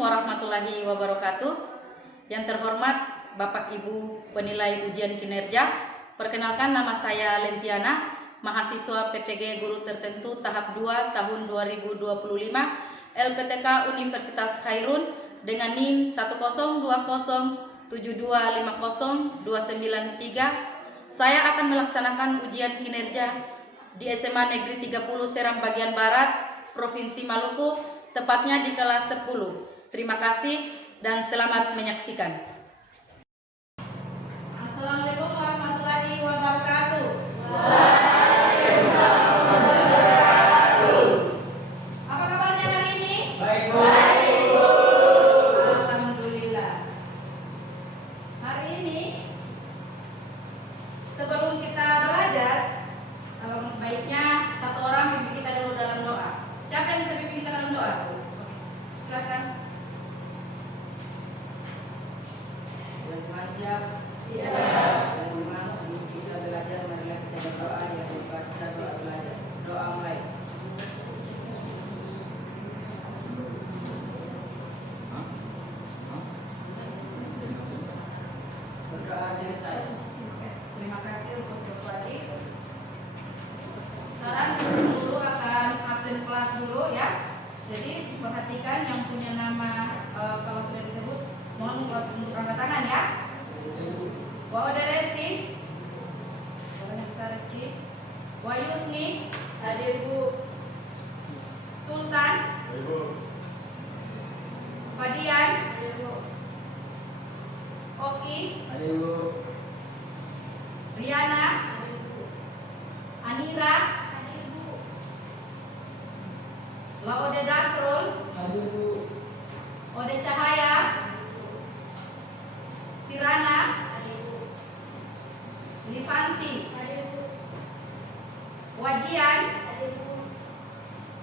warahmatullahi wabarakatuh. Yang terhormat Bapak Ibu penilai ujian kinerja, perkenalkan nama saya Lentiana, mahasiswa PPG Guru Tertentu tahap 2 tahun 2025 LPTK Universitas Khairun dengan NIM 10207250293. Saya akan melaksanakan ujian kinerja di SMA Negeri 30 Seram Bagian Barat, Provinsi Maluku, tepatnya di kelas 10. Terima kasih dan selamat menyaksikan. Assalamualaikum warahmatullahi wabarakatuh. Waalaikumsalam warahmatullahi wabarakatuh. Apa kabarnya hari ini? Baik, Bu. Alhamdulillah. Hari ini sebelum kita belajar, baiknya satu orang pimpin kita dulu dalam doa. Siapa yang bisa pimpin kita dalam doa? Silakan. Siap. Siap. Dan memang sebelum kita belajar, marilah kita berdoa yang membaca doa belajar. Doa mulai. Berdoa selesai. Terima kasih untuk Yoswati. Sekarang guru akan absen kelas dulu ya. Jadi perhatikan yang punya nama kalau sudah disebut mohon untuk angkat tangan ya. Wauda Resti, Wauda bisa Resti, Wayusni, hadir Bu. Sultan, Hadir Bu. Fadian, hadir Bu. Oki, Hadir Bu. Riana, hadir Bu. Anira, hadir Bu. Laode Dasrul, Hadir Bu. Ode Cahaya, Sirana, Livanti, Wajian,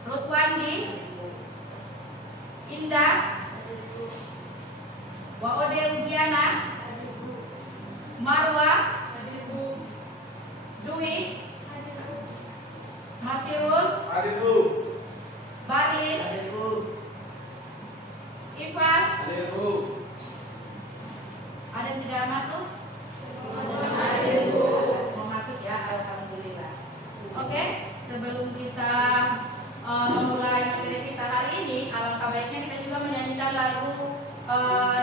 Ruswandi, Indah, Waode Rubiana, Marwa, Dwi, Masyirul, Hadir Bu. Barlin, Hadir Bu. Iva. Hadir Bu. Ada yang tidak masuk? Semua masuk ya, alhamdulillah. Oke, sebelum kita memulai materi kita hari ini, alangkah baiknya kita juga menyanyikan lagu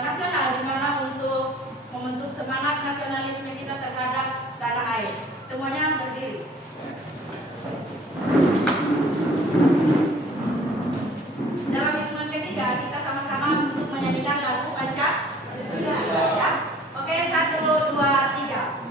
nasional, di mana untuk membentuk semangat nasionalisme kita terhadap tanah air. Semuanya berdiri. Dalam hitungan ketiga kita sama-sama untuk menyanyikan lagu Pancasila. Ya. Oke, 1, 2, 3.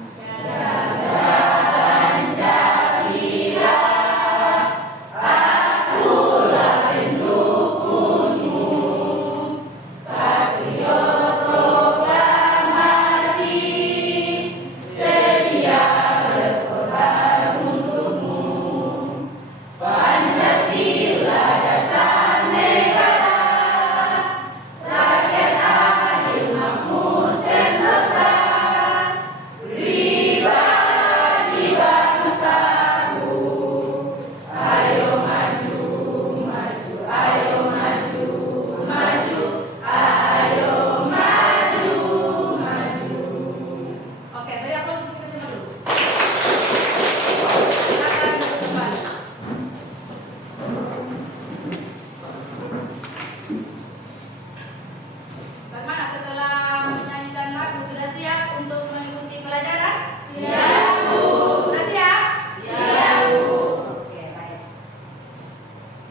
Oke, beri aplaus untuk kita semua dulu. Silakan duduk kembali. Bagaimana setelah menyanyikan lagu, sudah siap untuk mengikuti pelajaran? Siap, Bu. Sudah siap? Siap, Bu. Oke, baik.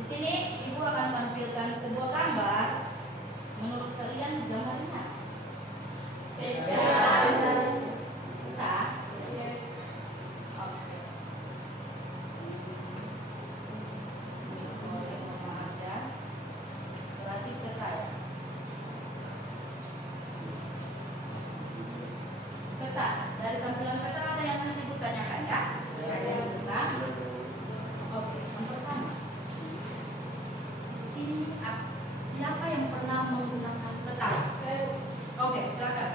Di sini Ibu akan tampilkan sebuah gambar. Menurut kalian gambarnya? Beda. Entah. Oke. Sini boleh mama aja. Selanjut ke saya. Peta. Dari tampilan peta ada yang nanti Ibu tanyakan ya? Ada yang bukan? Oke, yang pertama. Di sini siapa yang pernah menggunakan peta? Oke, silakan.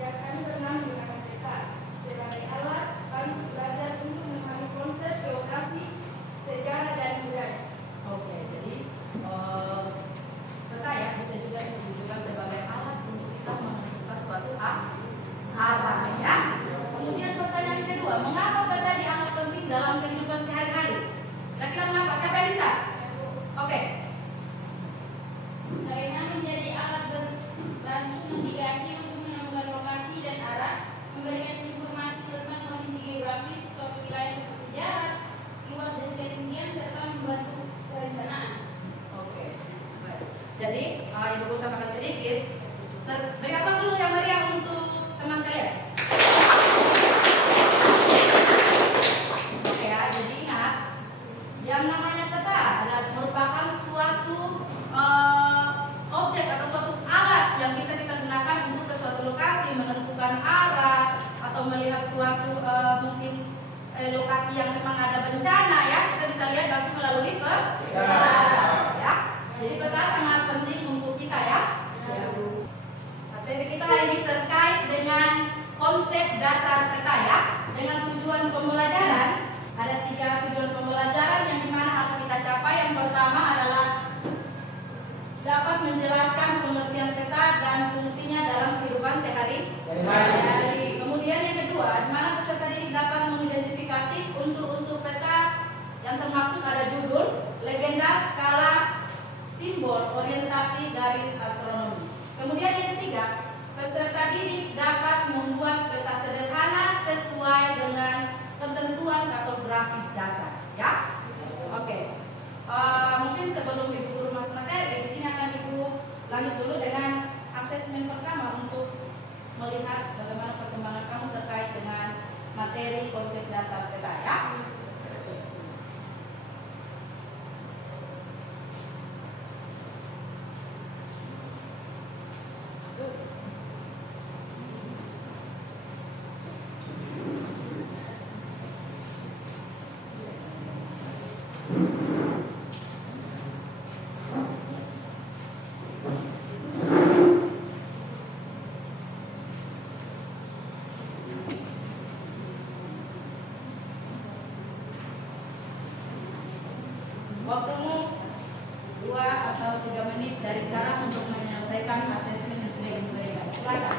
Ya, kami pernah menggunakan peta sebagai alat kami belajar untuk memahami konsep geografi, sejarah, dan budaya. Oke, jadi Jadi Ibu tambahkan sedikit. Beri apa dulu yang meriah untuk teman kalian? Oke ya, jadi ingat yang namanya peta adalah merupakan suatu objek atau suatu alat yang bisa kita gunakan untuk ke suatu lokasi, menentukan arah atau melihat suatu mungkin lokasi yang memang ada bencana ya. Kita bisa lihat langsung melalui peta ya. Jadi peta sangat penting untuk kita ya. Materi kita hari ini terkait dengan konsep dasar peta ya. Dengan tujuan pembelajaran, ada 3 tujuan pembelajaran yang dimana harus kita capai. Yang pertama adalah dapat menjelaskan pengertian peta dan fungsinya dalam kehidupan sehari-hari. Kemudian yang kedua, di mana peserta didik dapat mengidentifikasi unsur-unsur peta yang termaksud ada judul, legenda, skala, simbol, orientasi, garis astronomis. Kemudian yang ketiga, peserta didik dapat membuat peta sederhana sesuai dengan ketentuan kartografi dasar. Ya, oke. Mungkin sebelum Ibu Guru masuk materi, di sini akan Ibu lanjut dulu dengan asesmen pertama untuk melihat bagaimana perkembangan kamu terkait dengan materi konsep dasar peta ya. Waktumu 2 atau 3 menit dari sekarang untuk menyelesaikan asesmen yang sudah Ibu berikan. Silakan.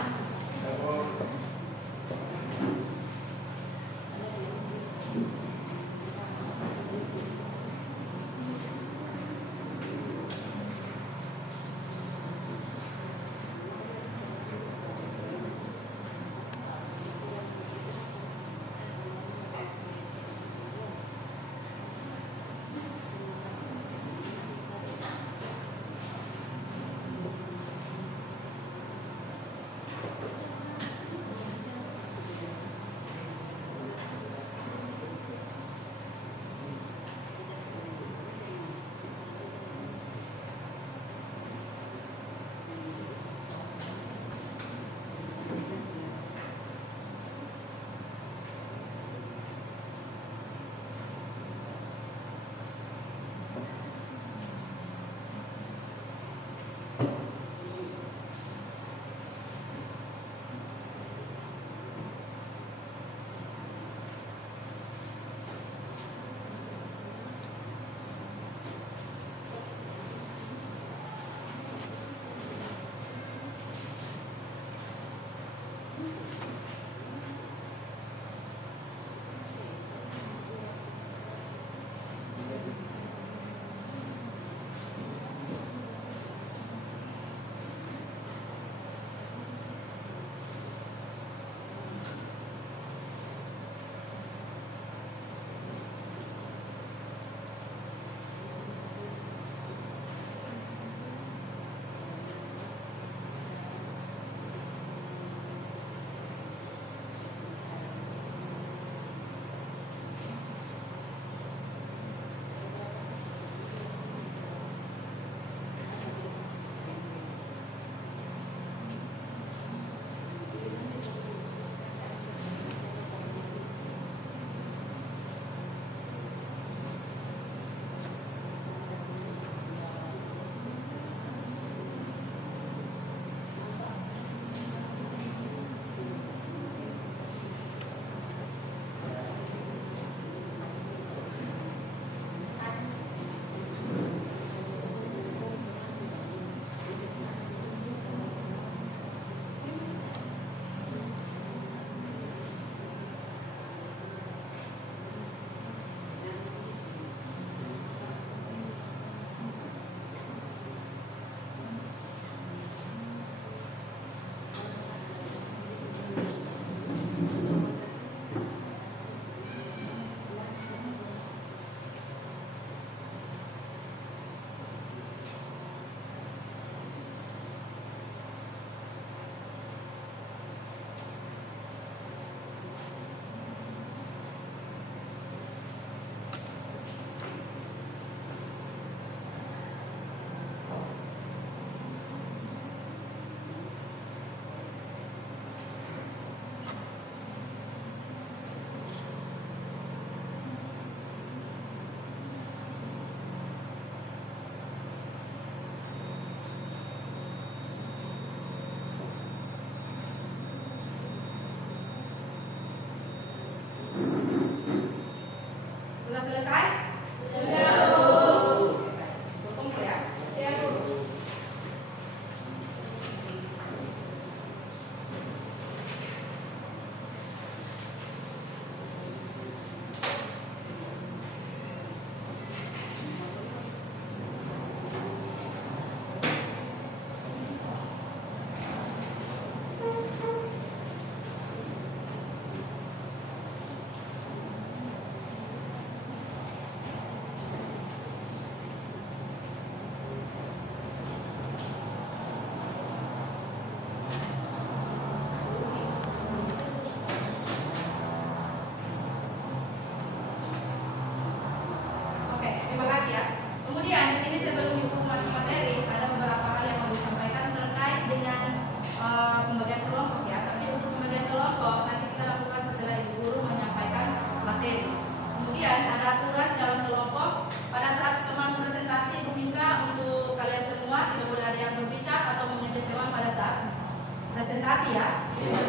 presentasi ya.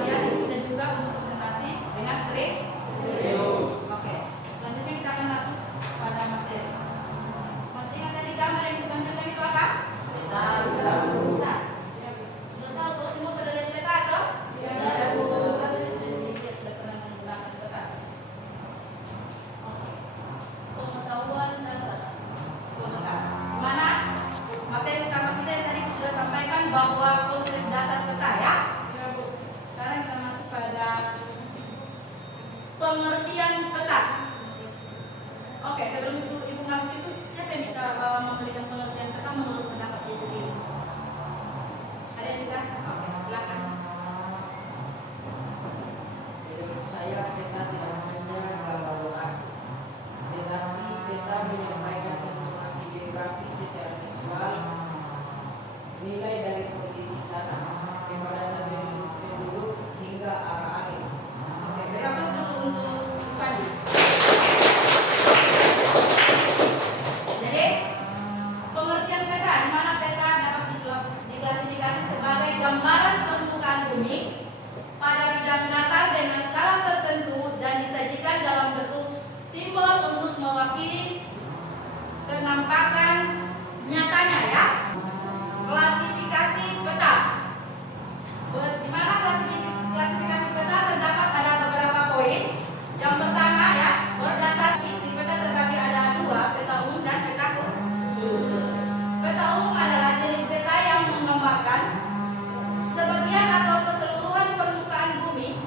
Ya, dan juga untuk presentasi dengan sering. Oke. Selanjutnya kita akan masuk pada materi. Masih ingat tadi gambar yang ditampilkan itu apa? Peta. Sudah tahu tuh semua pada lihat peta atau? Ya, Bu. Sudah pernah menggunakan peta. Oke. Pengetahuan dasar. Mana materi utama kita yang tadi sudah sampaikan bahwa konsep dasar peta ya. Sekarang kita masuk pada pengertian peta. Oke, sebelum itu Ibu masuk itu siapa yang bisa memberikan pengertian peta menurut pendapat dia sendiri? Ada yang bisa? Oke, silakan. Menurut saya peta tidak hanya gambar lokasi, tetapi peta menyampaikan informasi geografi secara visual, nilai dari kondisi tanah, kepadatan penduduk hingga arah angin. Oke, beri aplaus dulu untuk Iswandi. Jadi, pengertian peta di mana peta dapat diklasifikasi sebagai gambaran permukaan bumi pada bidang datar dengan skala tertentu dan disajikan dalam bentuk simbol untuk mewakili kenampakan nyatanya ya. Klasifikasi peta. Di mana klasifikasi peta terdapat ada beberapa poin. Yang pertama ya, berdasar isi peta terbagi ada dua, peta umum dan peta khusus. Peta umum adalah jenis peta yang menggambarkan sebagian atau keseluruhan permukaan bumi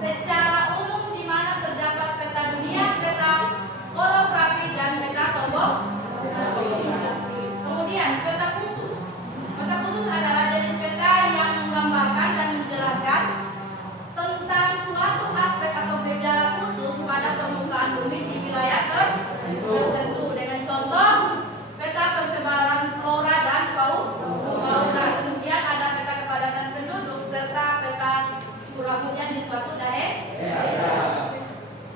secara umum di mana terdapat peta dunia, peta holografi dan peta topografi. Kemudian peta khusus. Peta khusus adalah jenis peta yang menggambarkan dan menjelaskan tentang suatu aspek atau gejala khusus pada permukaan bumi di wilayah tertentu dengan contoh peta persebaran flora dan fauna. Kemudian ada peta kepadatan penduduk serta peta curah hujan di suatu daerah.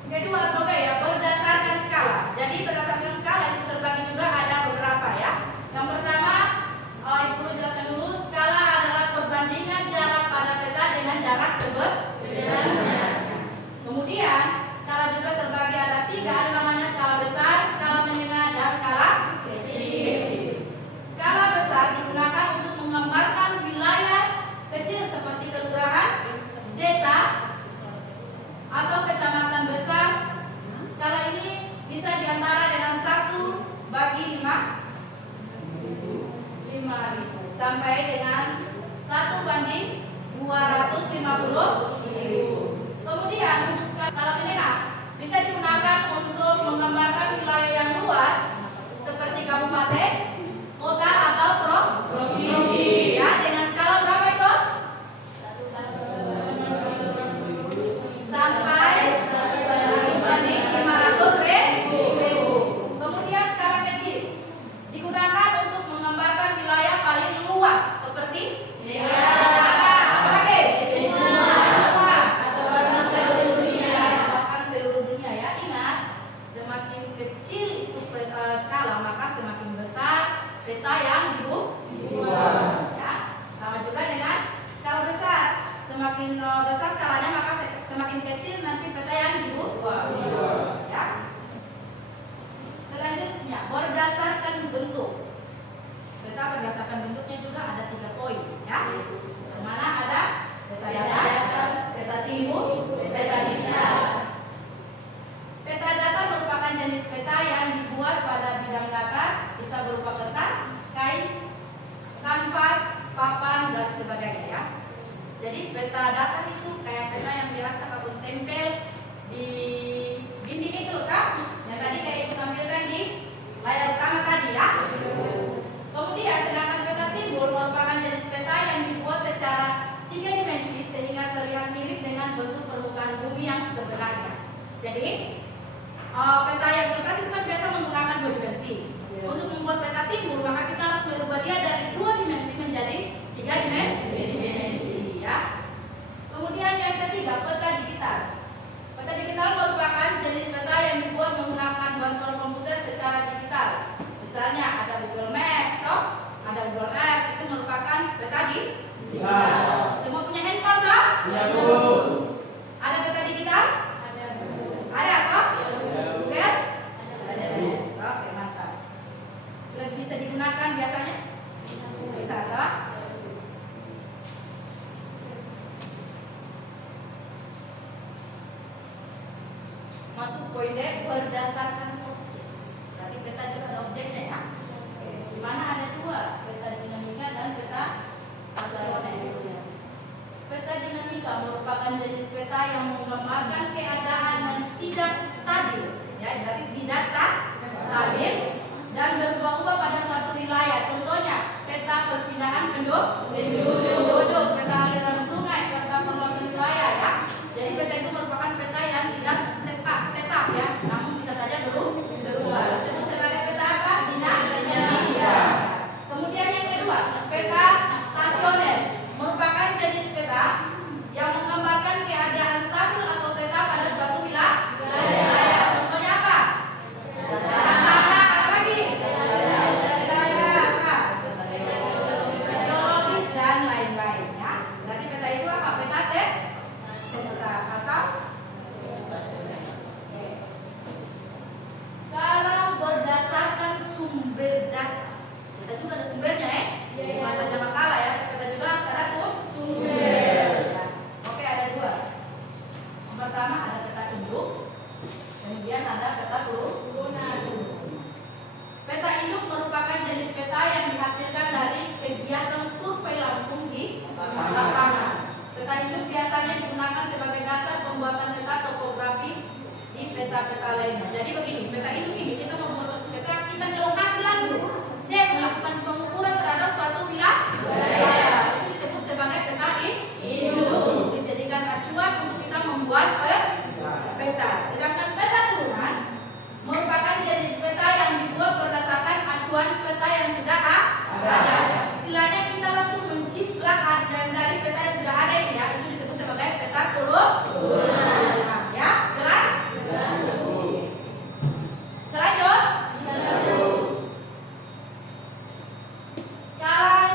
Kedua atau B ya, berdasarkan skala. Jadi berdasarkan skala itu terbagi juga ada beberapa ya. Yang pertama, Ibu jelaskan dulu, skala adalah perbandingan jarak pada peta dengan jarak sebenarnya. Kemudian skala juga terbagi ada tiga, ada namanya skala besar, skala menengah, dan skala kecil. Skala besar digunakan untuk menggambarkan wilayah kecil seperti kelurahan, desa, atau kecamatan besar. Skala ini bisa diantara dengan 1/5 sampai dengan 1/250.000. Kemudian untuk skala menengah bisa digunakan untuk menggambarkan wilayah yang luas seperti kabupaten, kota atau provinsi. Ya, dengan skala berapa itu? Sampai 1/500.000. Kemudian skala kecil digunakan untuk menggambarkan wilayah paling luas seperti bahkan seluruh dunia ya. Ingat, semakin kecil itu skala maka semakin besar peta yang dibuat. Ya, sama juga dengan skala besar. Semakin besar skalanya maka semakin kecil nanti peta yang dibuat. Ya. Selanjutnya berdasarkan bentuk. Peta berdasarkan bentuknya juga ada 3 poin ya. Yang mana ada peta datar, peta timbul, peta bintang. Peta datar merupakan jenis peta yang dibuat pada bidang datar, bisa berupa kertas, kain, kanvas, papan dan sebagainya ya. Jadi peta datar itu kayak peta yang biasa kamu tempel di dinding itu kan? Yang tadi kayak Ibu tampilkan di layar utama tadi ya. Kemudian sedangkan peta timbul merupakan jenis peta yang dibuat secara 3 dimensi sehingga terlihat mirip dengan bentuk permukaan bumi yang sebenarnya. Jadi peta yang kertas itu kan biasa menggunakan 2 dimensi. Untuk membuat peta timbul maka kita harus merubah dia dari 2 dimensi menjadi 3 dimensi ya. Kemudian yang ketiga, peta digital. Peta digital merupakan jenis peta yang dibuat menggunakan bantuan komputer secara digital. Misalnya ada Google Maps, ada Google Earth, itu merupakan peta digital. Semua punya handphone. poin D berdasarkan objek. Berarti peta juga ada objeknya ya. Oke. Di mana ada dua, peta dinamika dan peta stasioner. Peta dinamika merupakan jenis peta yang menggambarkan keadaan yang tidak stabil, ya, berarti tidak stabil dan berubah-ubah pada suatu wilayah. Contohnya peta perpindahan penduduk, peta aliran sungai, peta perluasan wilayah, ya. Jadi peta itu merupakan peta yang tidak tetap ya, namun bisa saja berubah. Disebut sebagai peta apa? Dinamika. Kemudian yang kedua, peta stasioner merupakan jenis peta yang menggambarkan keadaan stabil atau tetap pada suatu wilayah. Contohnya apa? Apa lagi? Wilayah apa? Geologis dan lain-lain ya. Berarti peta itu apa? Peta atau kalau berdasarkan sumber data. Kita juga ada sumbernya ya. Bukan saja makalah ya, kita juga harus ada sumber. Ya. Oke, ada dua. Yang pertama ada peta induk, kemudian ada peta turunan. Peta induk merupakan jenis peta yang dihasilkan dari kegiatan survei langsung di lapangan. Peta induk biasanya digunakan sebagai dasar pembuatan peta topografi di peta-peta lainnya. Jadi begini, peta induk ini kita membuat suatu peta, kita ke lokasi langsung, cek melakukan pengukuran terhadap suatu wilayah. Itu disebut sebagai peta induk, dijadikan acuan untuk kita membuat peta. Sedangkan peta turunan merupakan jenis peta yang dibuat berdasarkan acuan peta yang sudah ada. Istilahnya kita langsung menciplak dari peta yang sudah ada ini ya, itu disebut sebagai peta turunan. Ya, jelas? Selanjut. Sekarang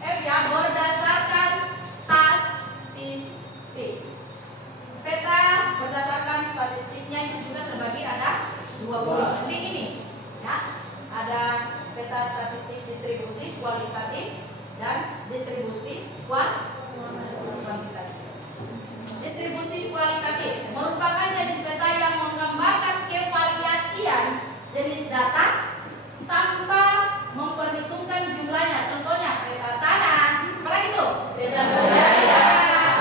F ya, berdasarkan statistik. Peta berdasarkan statistiknya itu juga terbagi ada dua poin penting ini ya. Ada peta statistik distribusi kualitatif dan distribusi kuantitatif. Distribusi kualitatif merupakan jenis peta yang menggambarkan kevariasian jenis data tanpa memperhitungkan jumlahnya. Contohnya peta tanah, apalagi itu? Peta budaya,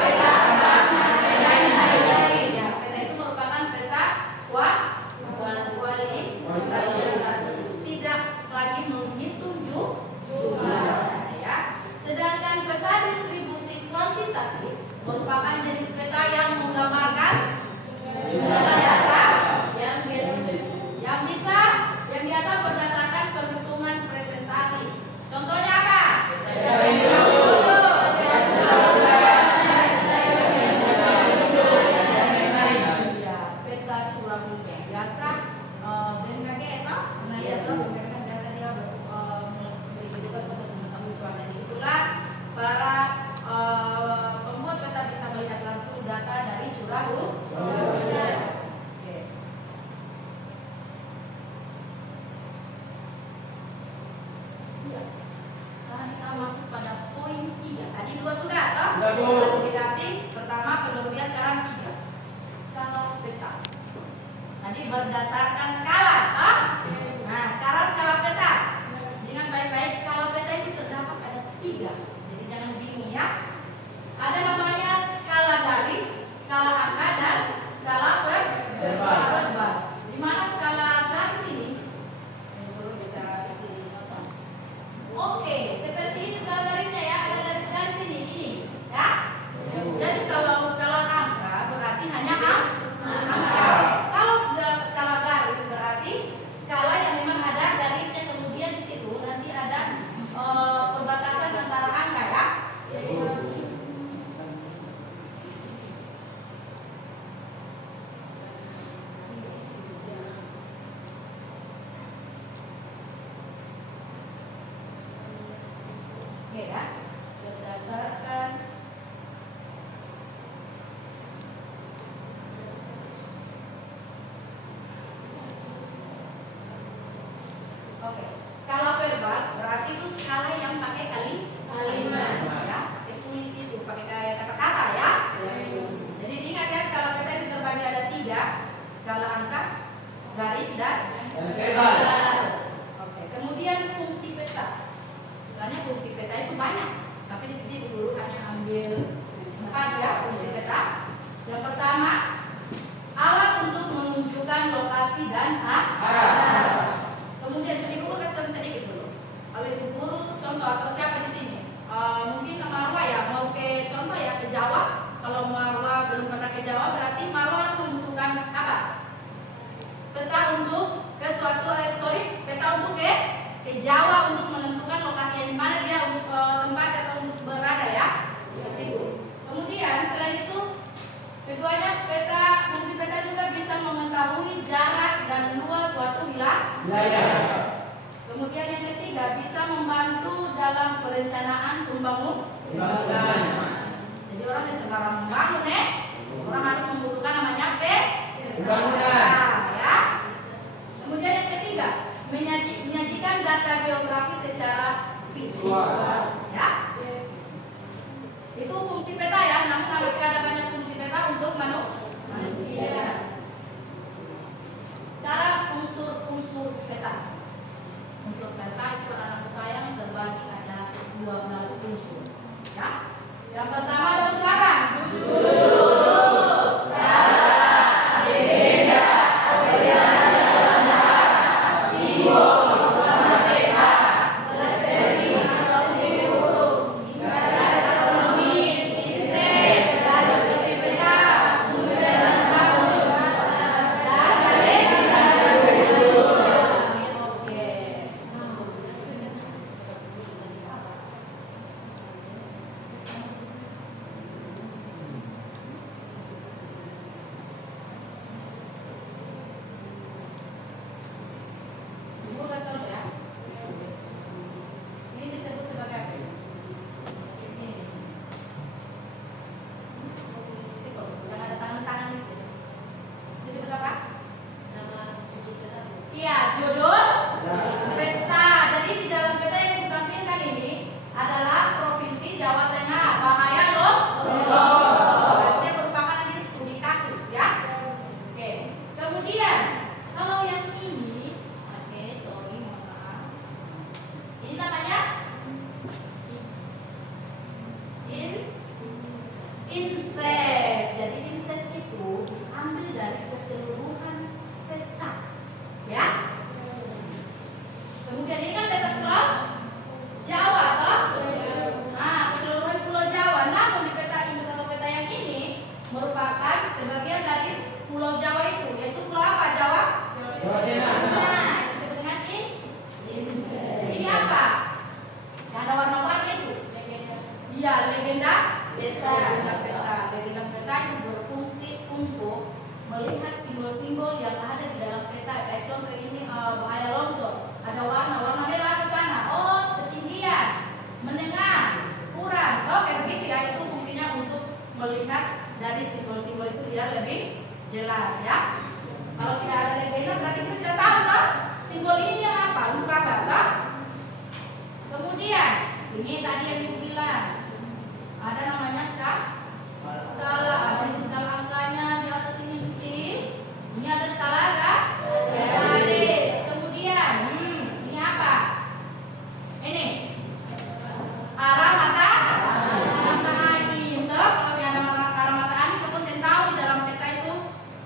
peta bangunan, peta air. Ya, peta itu merupakan peta kualitatif, tidak lagi menghitung jumlahnya ya. Sedangkan peta distribusi kuantitatif merupakan jenis peta yang menggambarkan jumlah data yang biasa berdasarkan perhitungan presentasi. Contohnya apa? Peta curah hujan. Biasa BMKG itu, biasa dia memberi juga untuk mengetahui cuaca. Disitulah para pembuat peta bisa melihat langsung data dari curah hujan. Oke. Ya. Sekarang kita masuk pada poin 3. Tadi 2 sudah toh? Sudah, Bu. Klasifikasi pertama, kemudian sekarang 3. Skala peta. Tadi berdasarkan skala, toh? Nah, sekarang skala peta. Ingat baik-baik, skala peta itu terdapat ada 3. Jadi jangan bingung ya. Ada namanya skala garis, skala angka dan skala verbal. Di mana skala garis ini? Guru bisa kasih contoh. Oke, seperti ini skala garisnya ya. Ada garis-garis ini ya. Jadi kalau skala angka berarti hanya angka. Kalau skala garis berarti skala yang memang ada garisnya, kemudian di situ nanti ada perbatasan antara angka ya. Oke ya, berdasarkan skala verbal berarti itu skala yang pakai kalimat ya, puisi itu pakai kata-kata ya. Jadi diingat ya, skala peta itu terbagi ada 3. itu banyak, tapi di sini guru hanya ambil 4 ya fungsi peta. Yang pertama, alat untuk menunjukkan lokasi dan arah. Kemudian ibu guru kasih contoh sedikit dulu. Kalau ibu guru contoh atau siapa di sini? Mungkin Marwa ya, mau ke contoh ya ke Jawa. Kalau Marwa belum pernah ke Jawa, berarti Marwa harus membutuhkan apa? Peta untuk ke suatu peta untuk ke Jawa untuk menentukan lokasi yang mana dia tempat atau untuk berada ya di situ. Kemudian selain itu, keduanya fungsi peta juga bisa mengetahui jarak dan luas suatu wilayah. Kemudian yang ketiga, bisa membantu dalam perencanaan pembangunan. Jadi orang yang sembarang membangun orang harus membutuhkan namanya pembangunan ya. Kemudian yang ketiga, menyajikan data geografi secara visual ya. Itu fungsi peta ya, namun masih ada banyak fungsi peta untuk manusia. Sekarang unsur peta. Unsur peta itu anak-anak saya terbagi ada 12 unsur ya. Yang pertama adalah sekarang inset. Jadi inset itu ambil dari keseluruhan peta, ya. Kemudian ini kan peta pulau Jawa, toh? Nah, keseluruhan pulau Jawa. Namun di peta induk atau peta yang ini merupakan sebagian dari pulau Jawa itu, yaitu pulau apa Jawa? Jawa Tengah. Nah, itu disebut dengan inset. Ini apa? Yang ada warna-warni itu? Iya, legenda peta. Legenda peta itu berfungsi untuk melihat simbol-simbol yang ada di dalam peta. Kayak contoh ini bahaya longsor. Ada warna merah ke sana. Oh, ketinggian, menengah, kurang. Oh, kayak begitu ya. Itu fungsinya untuk melihat dari simbol-simbol itu biar lebih jelas ya. Kalau tidak ada legenda berarti kita tidak tahu toh simbol ini yang apa, untuk apa toh. Kemudian ini tadi yang ibu bilang ada namanya skala, ada ini skala angkanya di atas ini kecil, ini ada skala enggak? Garis. Kemudian ini apa? Ini arah mata angin. Toh kalau ada arah mata angin kita harus tahu di dalam peta itu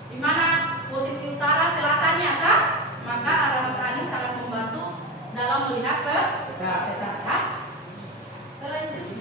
di mana posisi utara selatannya toh. Maka arah mata angin sangat membantu dalam melihat peta ya. Selain itu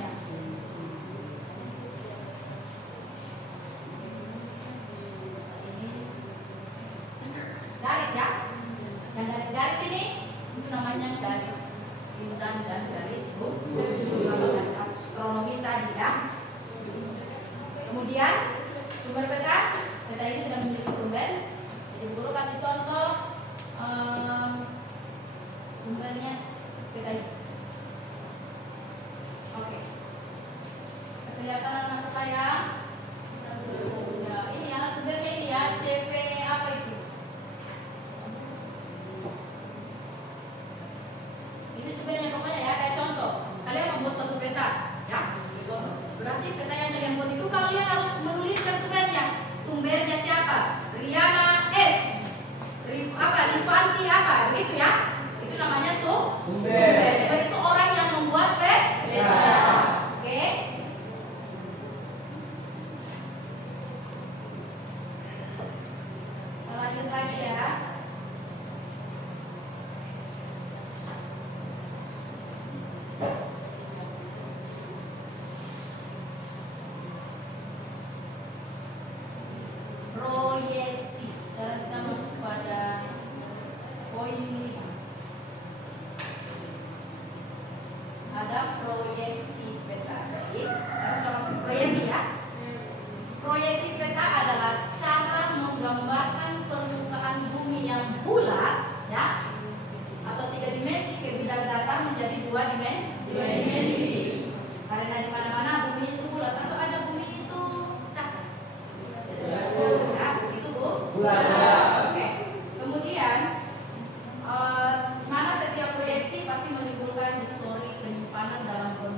ada proyeksi peta. Jadi harus masuk proyeksi ya. Proyeksi peta adalah cara menggambarkan permukaan bumi yang bulat ya, atau 3 dimensi ke bidang datar menjadi 2 dimensi. Karena di mana-mana bumi itu bulat atau ada bumi itu datar. Ya, itu Bu. Bulat. Oke. Kemudian mana setiap proyeksi pasti menimbulkan histori penyimpanan dalam hal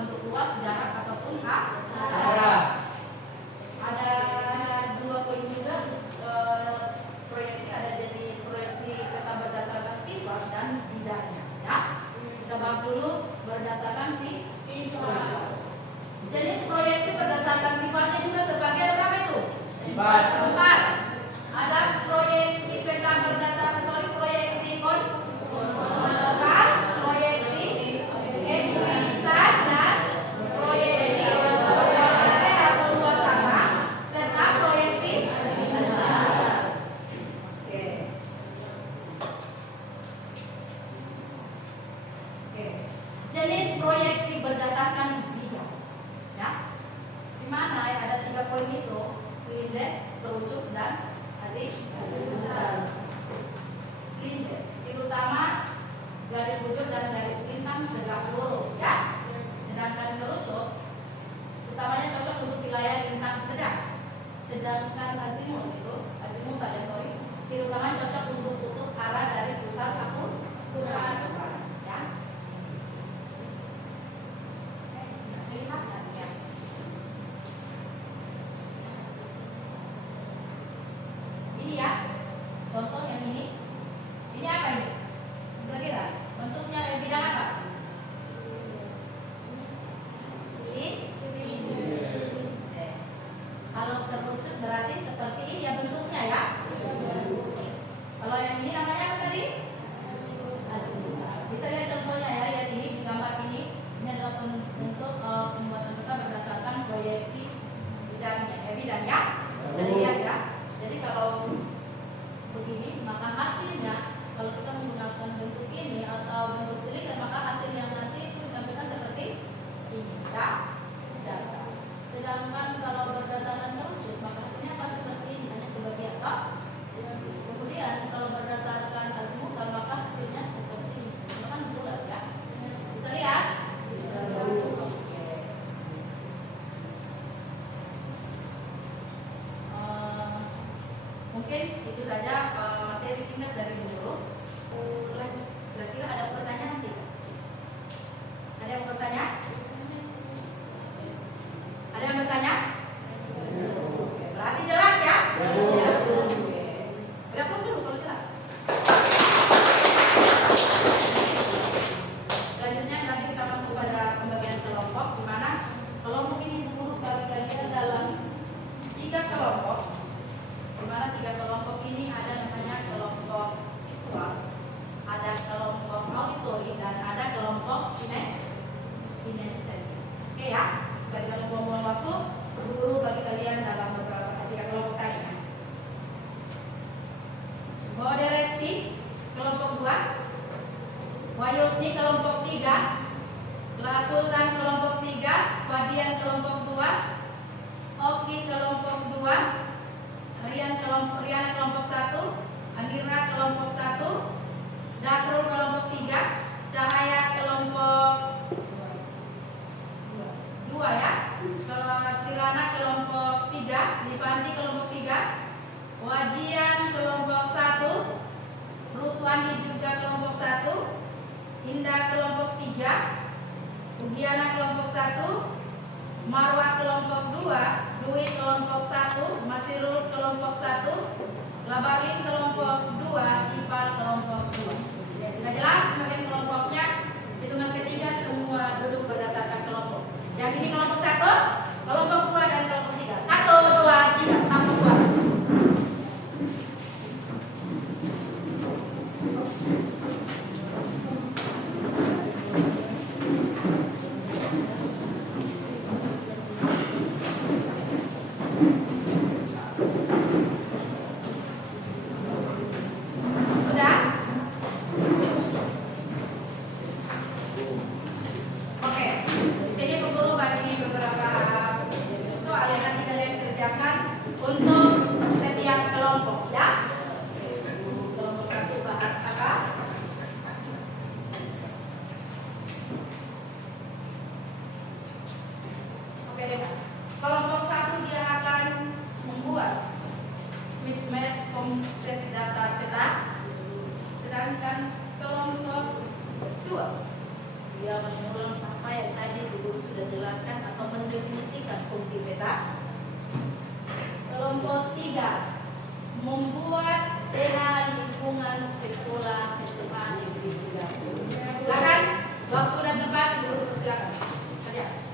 bentuk luas, jarak ataupun arah. Ada 2 poin juga. Proyeksi ada jenis proyeksi peta berdasarkan sifat dan bidangnya ya. Kita bahas dulu berdasarkan sifat. Jenis proyeksi berdasarkan sifatnya juga terbagi ada berapa itu? 4. Ada proyeksi peta berdasarkan proyeksi konvensional, proyeksi ekuidistan dan proyeksi atau luas sama, serta proyeksi datar. Oke. Jenis proyeksi berdasarkan bidang ya. Di mana ada 3 poin itu, silinder, terucuk dan azimutal. Silinder, ciri utama garis bujur dan garis lintang tegak lurus ya. Sedangkan terucuk utamanya cocok untuk wilayah lintang sedang. Sedangkan azimut itu azimutal ya ciri utamanya cocok untuk kutub arah dari pusat akurat ya. Lihat ya. Ini ya, contoh yang ini. Ini apa ini? Kira-kira bentuknya bidang apa? Kalau terucuk berarti seperti ini ya bentuknya ya. Kalau yang ini namanya apa tadi? Azimutal. Bisa lihat contohnya ya, lihat ini di gambar ini. Ini adalah bentuk pembuatan peta berdasarkan proyeksi bidangnya, bidang ya. Bisa lihat ya. Jadi kalau begini, maka hasilnya kalau kita menggunakan bentuk ini atau bentuk silinder, maka hasil yang nanti itu ditampilkan seperti ini ya. Data. Sedangkan kalau berdasarkan terucuk, maka hasilnya akan seperti ini, hanya sebagian top. Kemudian kalau berdasarkan azimutal, maka hasilnya seperti ini, bukan bulat ya. Bisa lihat? Bisa. Mungkin itu saja materi singkat dari Bu Guru. Kira-kira ada pertanyaan nanti? Ada yang bertanya? Ada yang bertanya? Berarti jelas ya? Ya. Udah close dulu kalau jelas. Selanjutnya nanti kita masuk pada pembagian kelompok, di mana kelompok ini Bu Guru bagi kalian dalam 3 kelompok. Di mana 3 kelompok ini ada namanya kelompok visual, ada kelompok auditory, dan ada kelompok kinestetik. Oke ya, supaya dalam buang waktu, guru bagi kalian dalam beberapa 3 kelompok tadi. Moderesti kelompok 2, Wayusni kelompok 3, Sultan kelompok 3, Fadian kelompok 2, Oki kelompok 2, Riana kelompok 1, Anira kelompok 1, Dasrul kelompok 3, Cahaya kelompok 2 ya. Kalau Silana kelompok 3, Livanti kelompok 3, Wajian kelompok 1, Ruswani juga kelompok 1, Indah kelompok 3, Ugiana kelompok 1, Marwa kelompok 2, Dwi kelompok 1, Masirul kelompok 1, Labarlin kelompok 2, Ipal kelompok 2. Ya, sudah jelas bagian kelompoknya. Hitungan ketiga semua duduk berdasarkan kelompok. Yang ini kelompok 1, kelompok 2 dan kelompok 3. 1, 2, 3, tambah suara. Sudah? dia mengulang apa yang tadi Guru sudah jelaskan atau mendefinisikan fungsi peta. Kelompok 3, membuat peta lingkungan sekolah SMA Negeri 3. Silakan, waktu dan tempat Guru silakan. Kerja.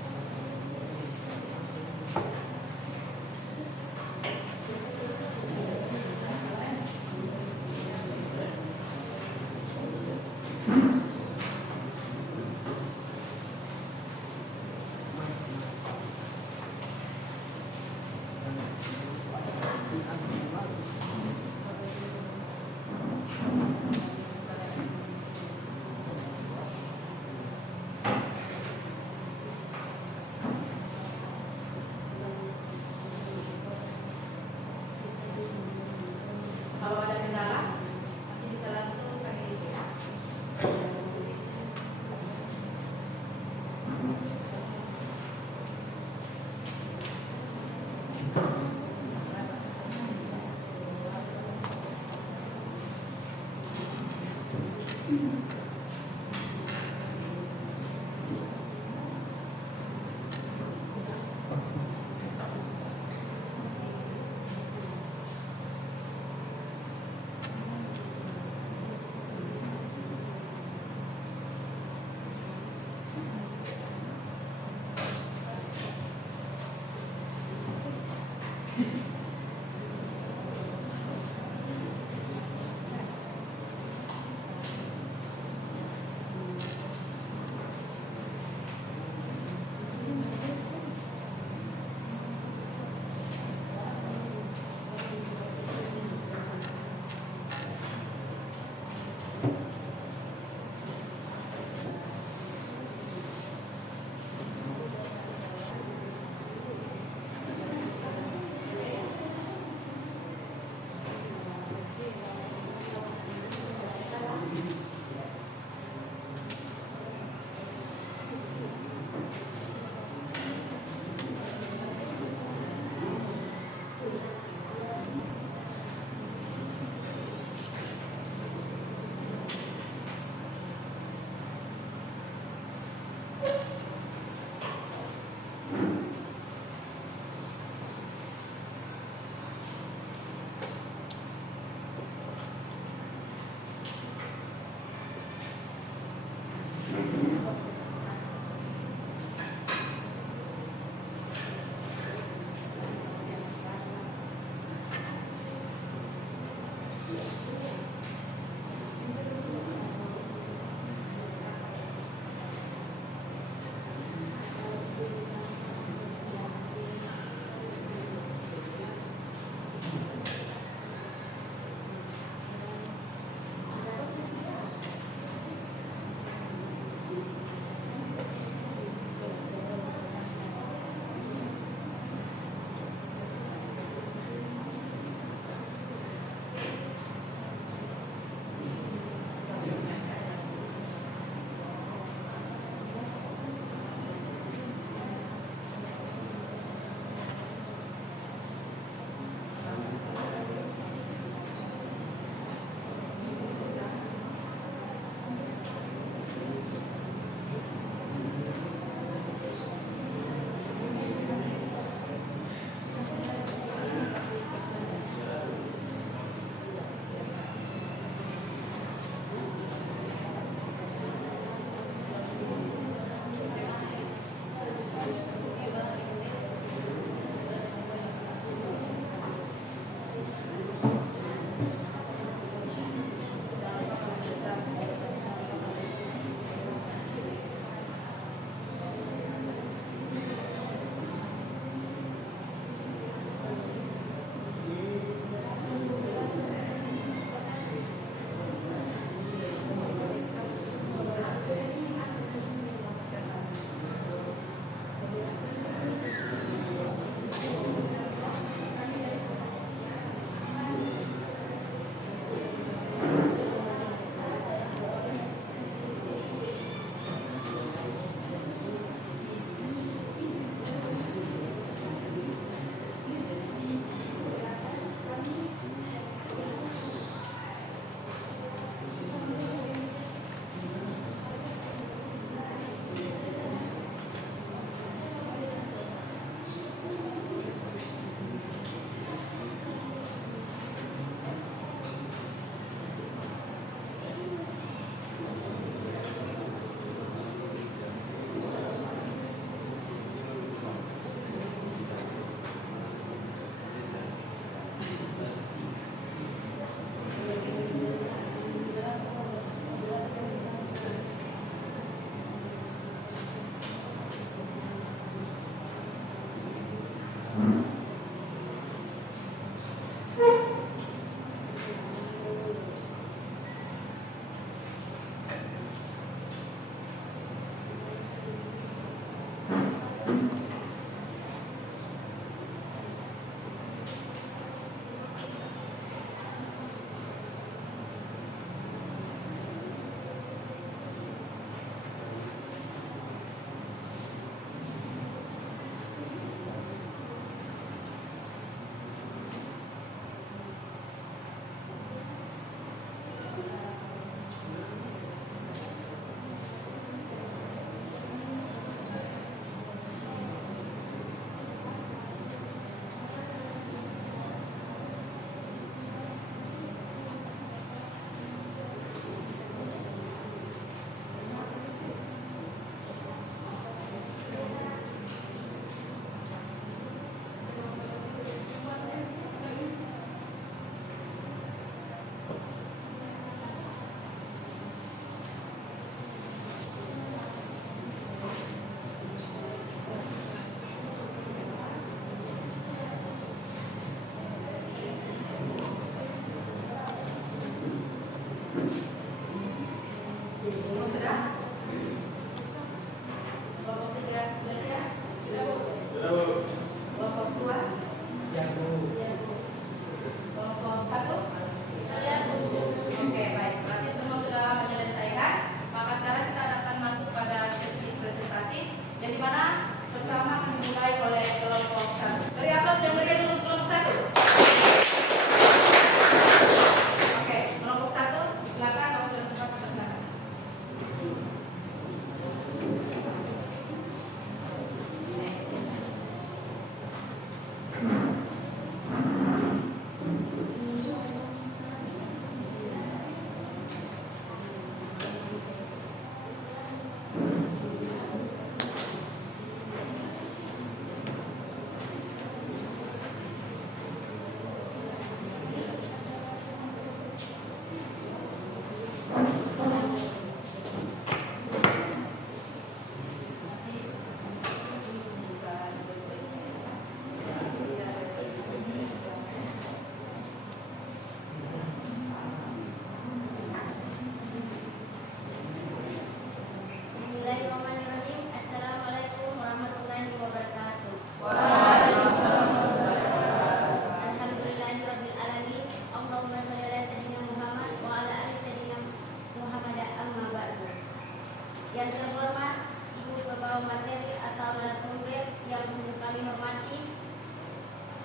Yang terhormat Ibu pembawa materi atau narasumber yang sungguh kami hormati,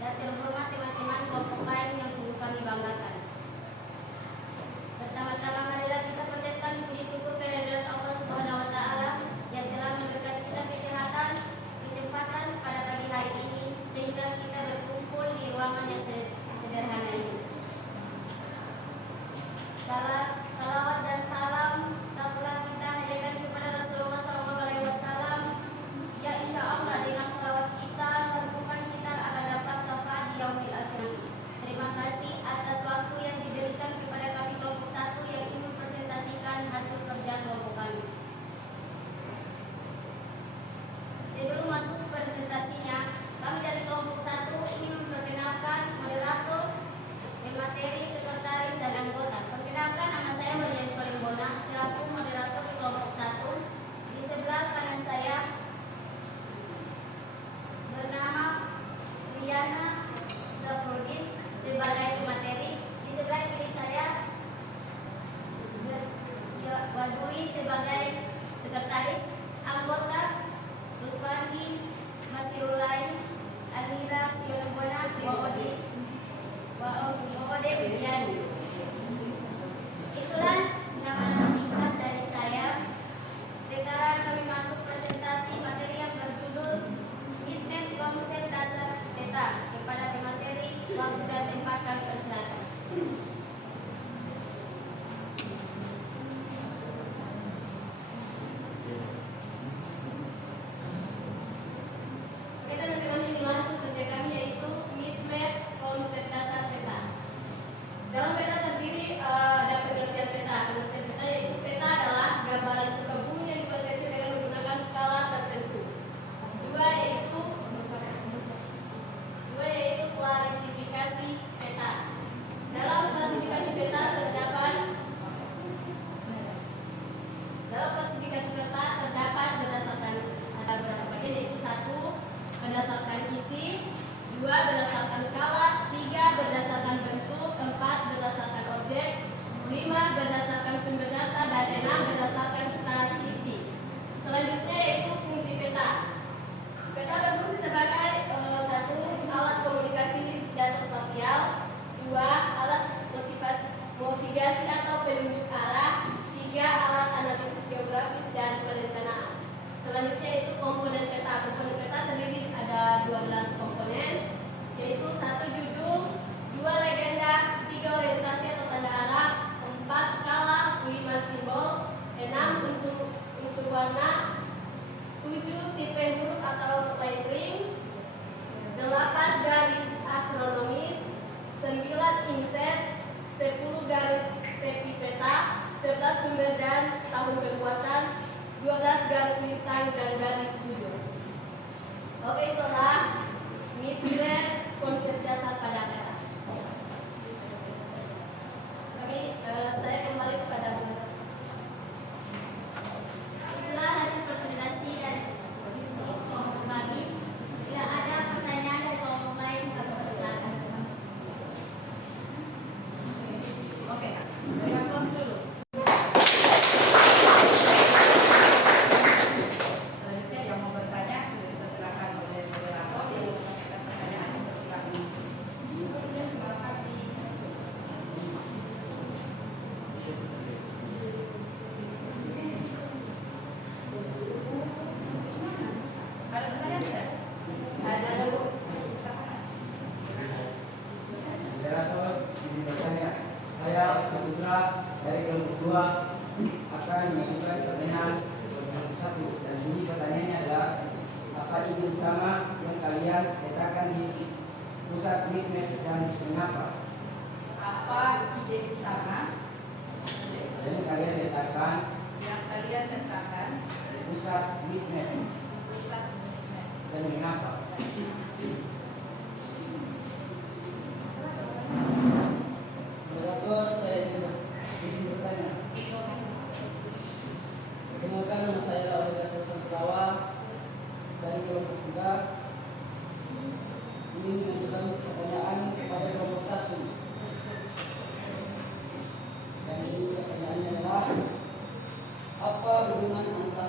dan terhormat teman-teman kelompok lain yang sungguh kami banggakan. Pertama-tama marilah kita panjatkan puji syukur kehadirat Allah Subhanahu wa taala yang telah memberikan kita kesehatan, kesempatan pada pagi hari ini sehingga kita berkumpul di ruangan yang sederhana ini. Salawat dan salam tak pula kita hadiahkan kepada Rasulullah SAW, ya insya Allah dengan salawat kita hubungan kita akan dapat syafaat di yaumil akhir. Terima kasih atas waktu yang diberikan kepada kami kelompok 1 yang ingin mempresentasikan hasil kerja kelompok kami. Sebelum masuk ke presentasinya, kami dari kelompok 1 ingin memperkenalkan moderator, materi, sekretaris, dan anggota. Perkenalkan, nama saya Maria Solimbona selaku moderator di kelompok 1. Di sebelah kanan saya bernama Riana Zafrudin sebagai materi. Di sebelah kiri saya Wadui sebagai sekretaris. Anggota Ruswandi Masirulai Amira Sionebona Wawode Biani. Itulah nama-nama singkat dari saya. Sekarang kami masuk presentasi materi yang berjudul Midnight Konsep Dasar Peta. Kepada pemateri, waktu dan tempat kami persilakan. Oke teman-teman, ini langsung kerja kami yaitu Midnight Konsep Dasar Peta. Dalam peta terdiri ada pengertian peta. Pengertian peta yaitu peta adalah gambaran kebun yang diperkecil dengan menggunakan skala tertentu. Dua yaitu klasifikasi peta. Dalam klasifikasi peta terdapat berdasarkan ada beberapa bagian yaitu 1 berdasarkan isi, 2 berdasarkan skala, 3 berdasarkan bentuk, 4 berdasarkan objek, 5 berdasarkan sumber data, dan 6 berdasarkan statistik. Selanjutnya yaitu fungsi peta. Peta berfungsi sebagai 1 alat komunikasi data spasial, 2 alat navigasi atau penunjuk arah, 3 alat analisis geografis dan perencanaan. Selanjutnya yaitu komponen peta. Komponen peta terdiri ada 12 komponen, yaitu 1 judul, 2 legenda, 3 orientasi atau tanda arah, 4 skala, 5 simbol, 6 unsur warna, 7 tipe huruf atau lettering, 8 garis astronomis, 9 inset, 10 garis tepi peta, 11 sumber dan tahun pembuatan, 12 garis lintang dan garis bujur. Oke, itulah Midnight Konsep Dasar pada peta. Oke, saya kembali kepada Bu. Itulah hasil presentasi dari kelompok kami. Bila ada pertanyaan dari kelompok lain, kami persilakan. Oke, dari kelas dulu. Selanjutnya yang mau bertanya sudah dipersilakan oleh moderator. Yang mau menanyakan pertanyaan dipersilakan. Terima kasih. Ada pertanyaan tidak? Ada. Moderator, izin bertanya. Saya Saputra dari kelompok 2 akan mengajukan pertanyaan kelompok 1, dan bunyi pertanyaannya adalah apa ide utama yang kalian letakkan di pusat Midnight dan mengapa? Apa ide utama Yang kalian letakkan yang kalian letakkan di pusat Midnight di pusat Midnight? dan mengapa? Moderator, saya izin bertanya. Perkenalkan, nama saya Aurel Sansrawa dari kelompok 3. Ini mengajukan pertanyaan kepada kelompok 1. Dan ini pertanyaannya adalah apa hubungan antara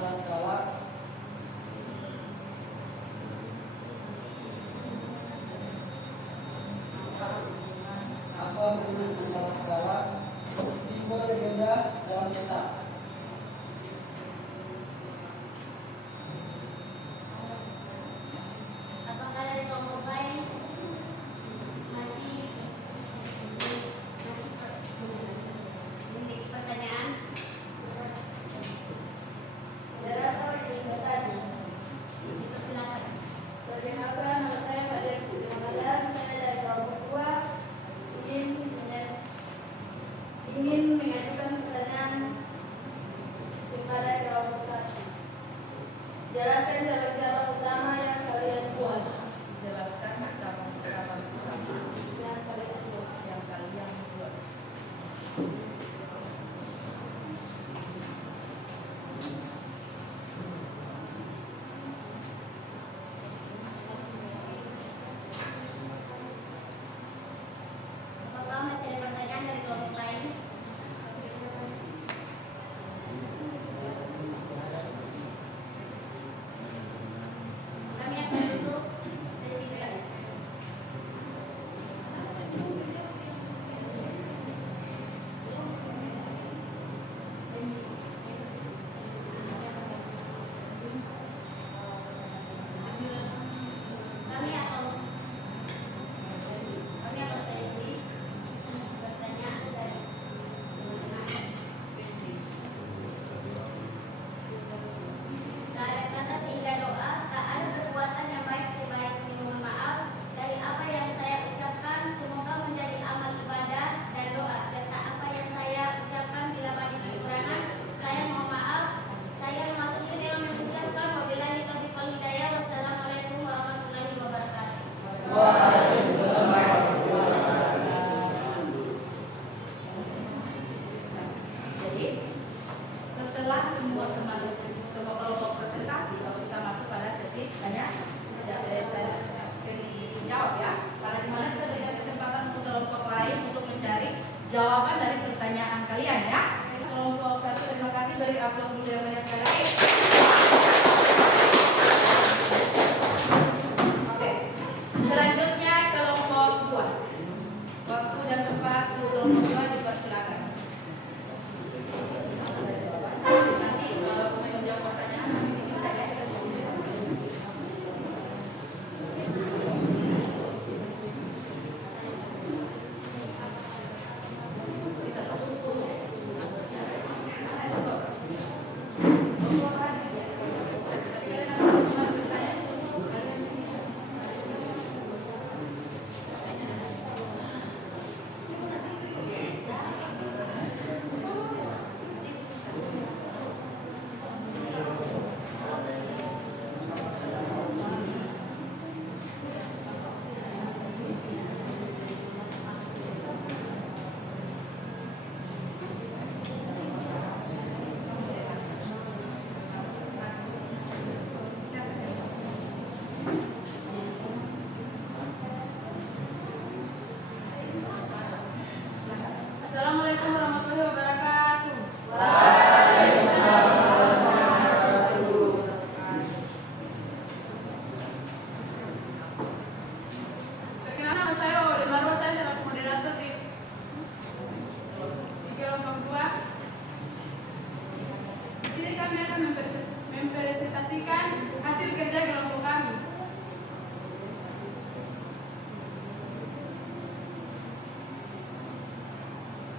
mempresentasikan hasil kerja kelompok kami.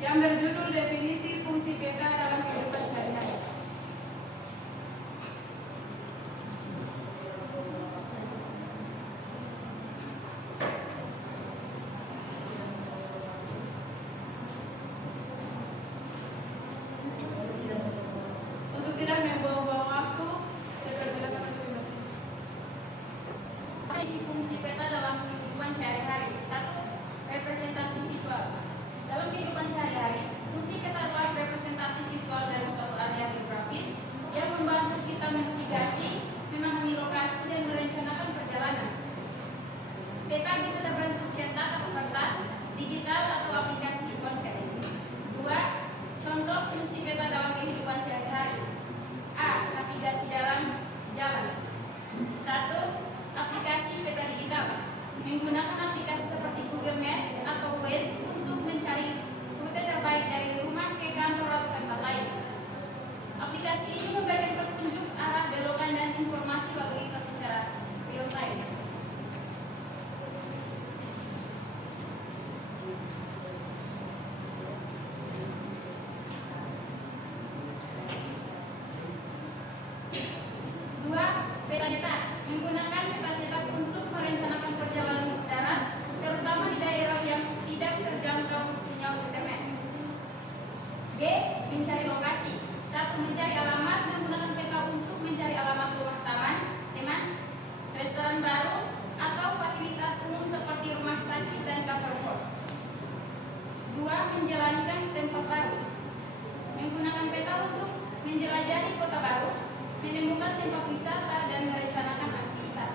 Yang berjudul definisi fungsi peta dalam kehidupan sehari-hari. Untuk tidak membuang-buang waktu, saya persilakan untuk membaca. Fungsi peta dalam kehidupan sehari-hari. 1. Representasi visual. Dalam kehidupan sehari-hari, fungsi peta adalah representasi visual dari suatu area geografis yang membantu kita menavigasi, memahami lokasi, dan merencanakan perjalanan. Peta bisa terbentuk cetak atau kertas, digital atau aplikasi di ponsel. 2. Contoh fungsi peta dalam kehidupan sehari-hari. A. Navigasi dalam jalan. 1. Aplikasi peta digital. Menggunakan aplikasi seperti Google Maps atau Waze untuk mencari rute terbaik dari rumah ke kantor atau tempat lain. Aplikasi ini memberikan petunjuk arah belokan dan informasi lalu lintas secara real time. Dua, peta cetak. Menggunakan peta cetak untuk merencanakan perjalanan darat, terutama di daerah yang tidak terjangkau sinyal internet. B. Mencari lokasi. 1. Mencari alamat. Menggunakan peta untuk mencari alamat rumah taman, teman, restoran baru, atau fasilitas umum seperti rumah sakit dan kantor pos. 2. Menjalankan tempat baru. Menggunakan peta untuk menjelajahi kota baru, menemukan tempat wisata, dan merencanakan aktivitas.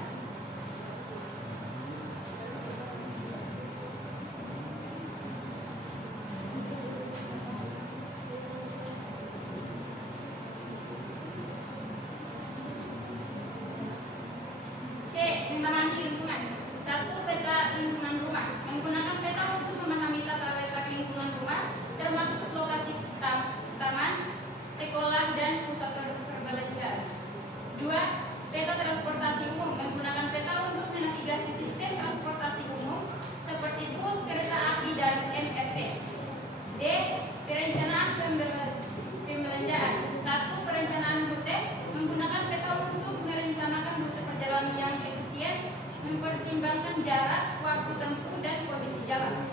C. Memahami lingkungan. 1. Peta lingkungan rumah. Menggunakan peta untuk memahami tata letak lingkungan rumah, termasuk lokasi taman, sekolah, dan pusat perbelanjaan. 2. Peta transportasi umum. Menggunakan peta untuk menavigasi sistem transportasi umum seperti bus, kereta api, dan MRT. D. Perencanaan pembelanjaan. 1. Perencanaan rute. Menggunakan peta untuk merencanakan rute perjalanan yang efisien, mempertimbangkan jarak, waktu tempuh, dan kondisi jalan.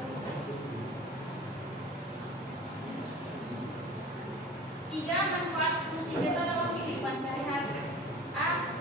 3. Manfaat fungsi peta dalam kehidupan sehari-hari. A.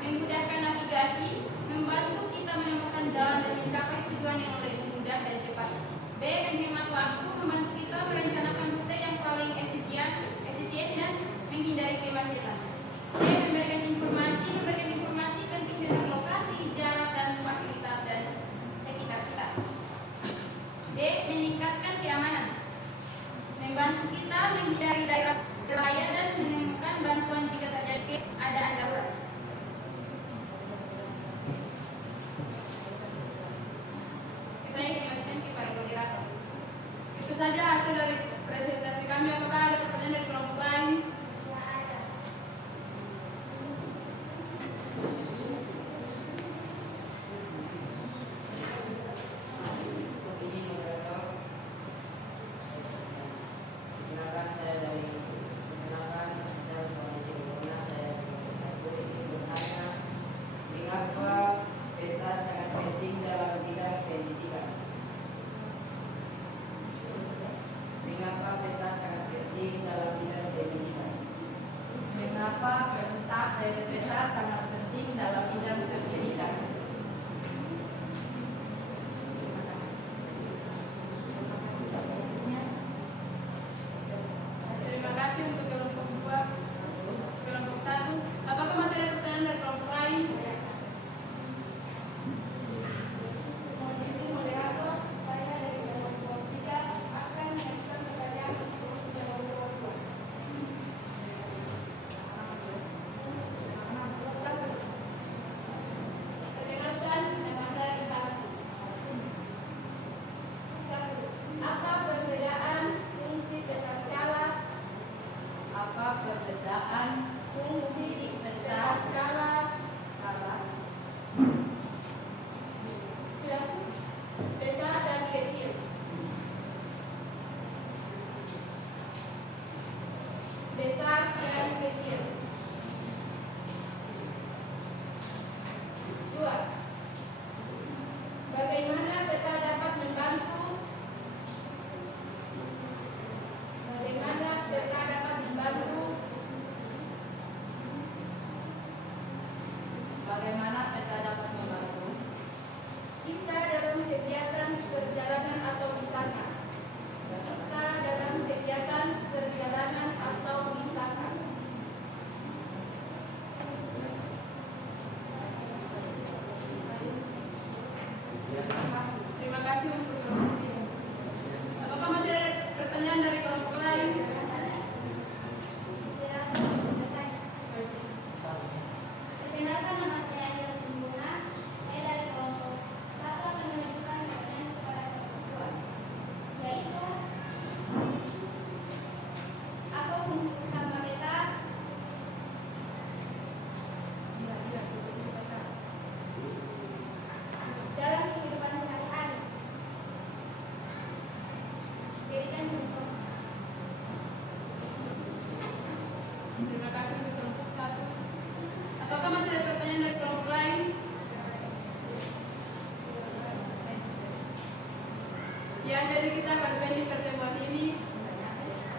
materi kita kali ini pertemuan ini,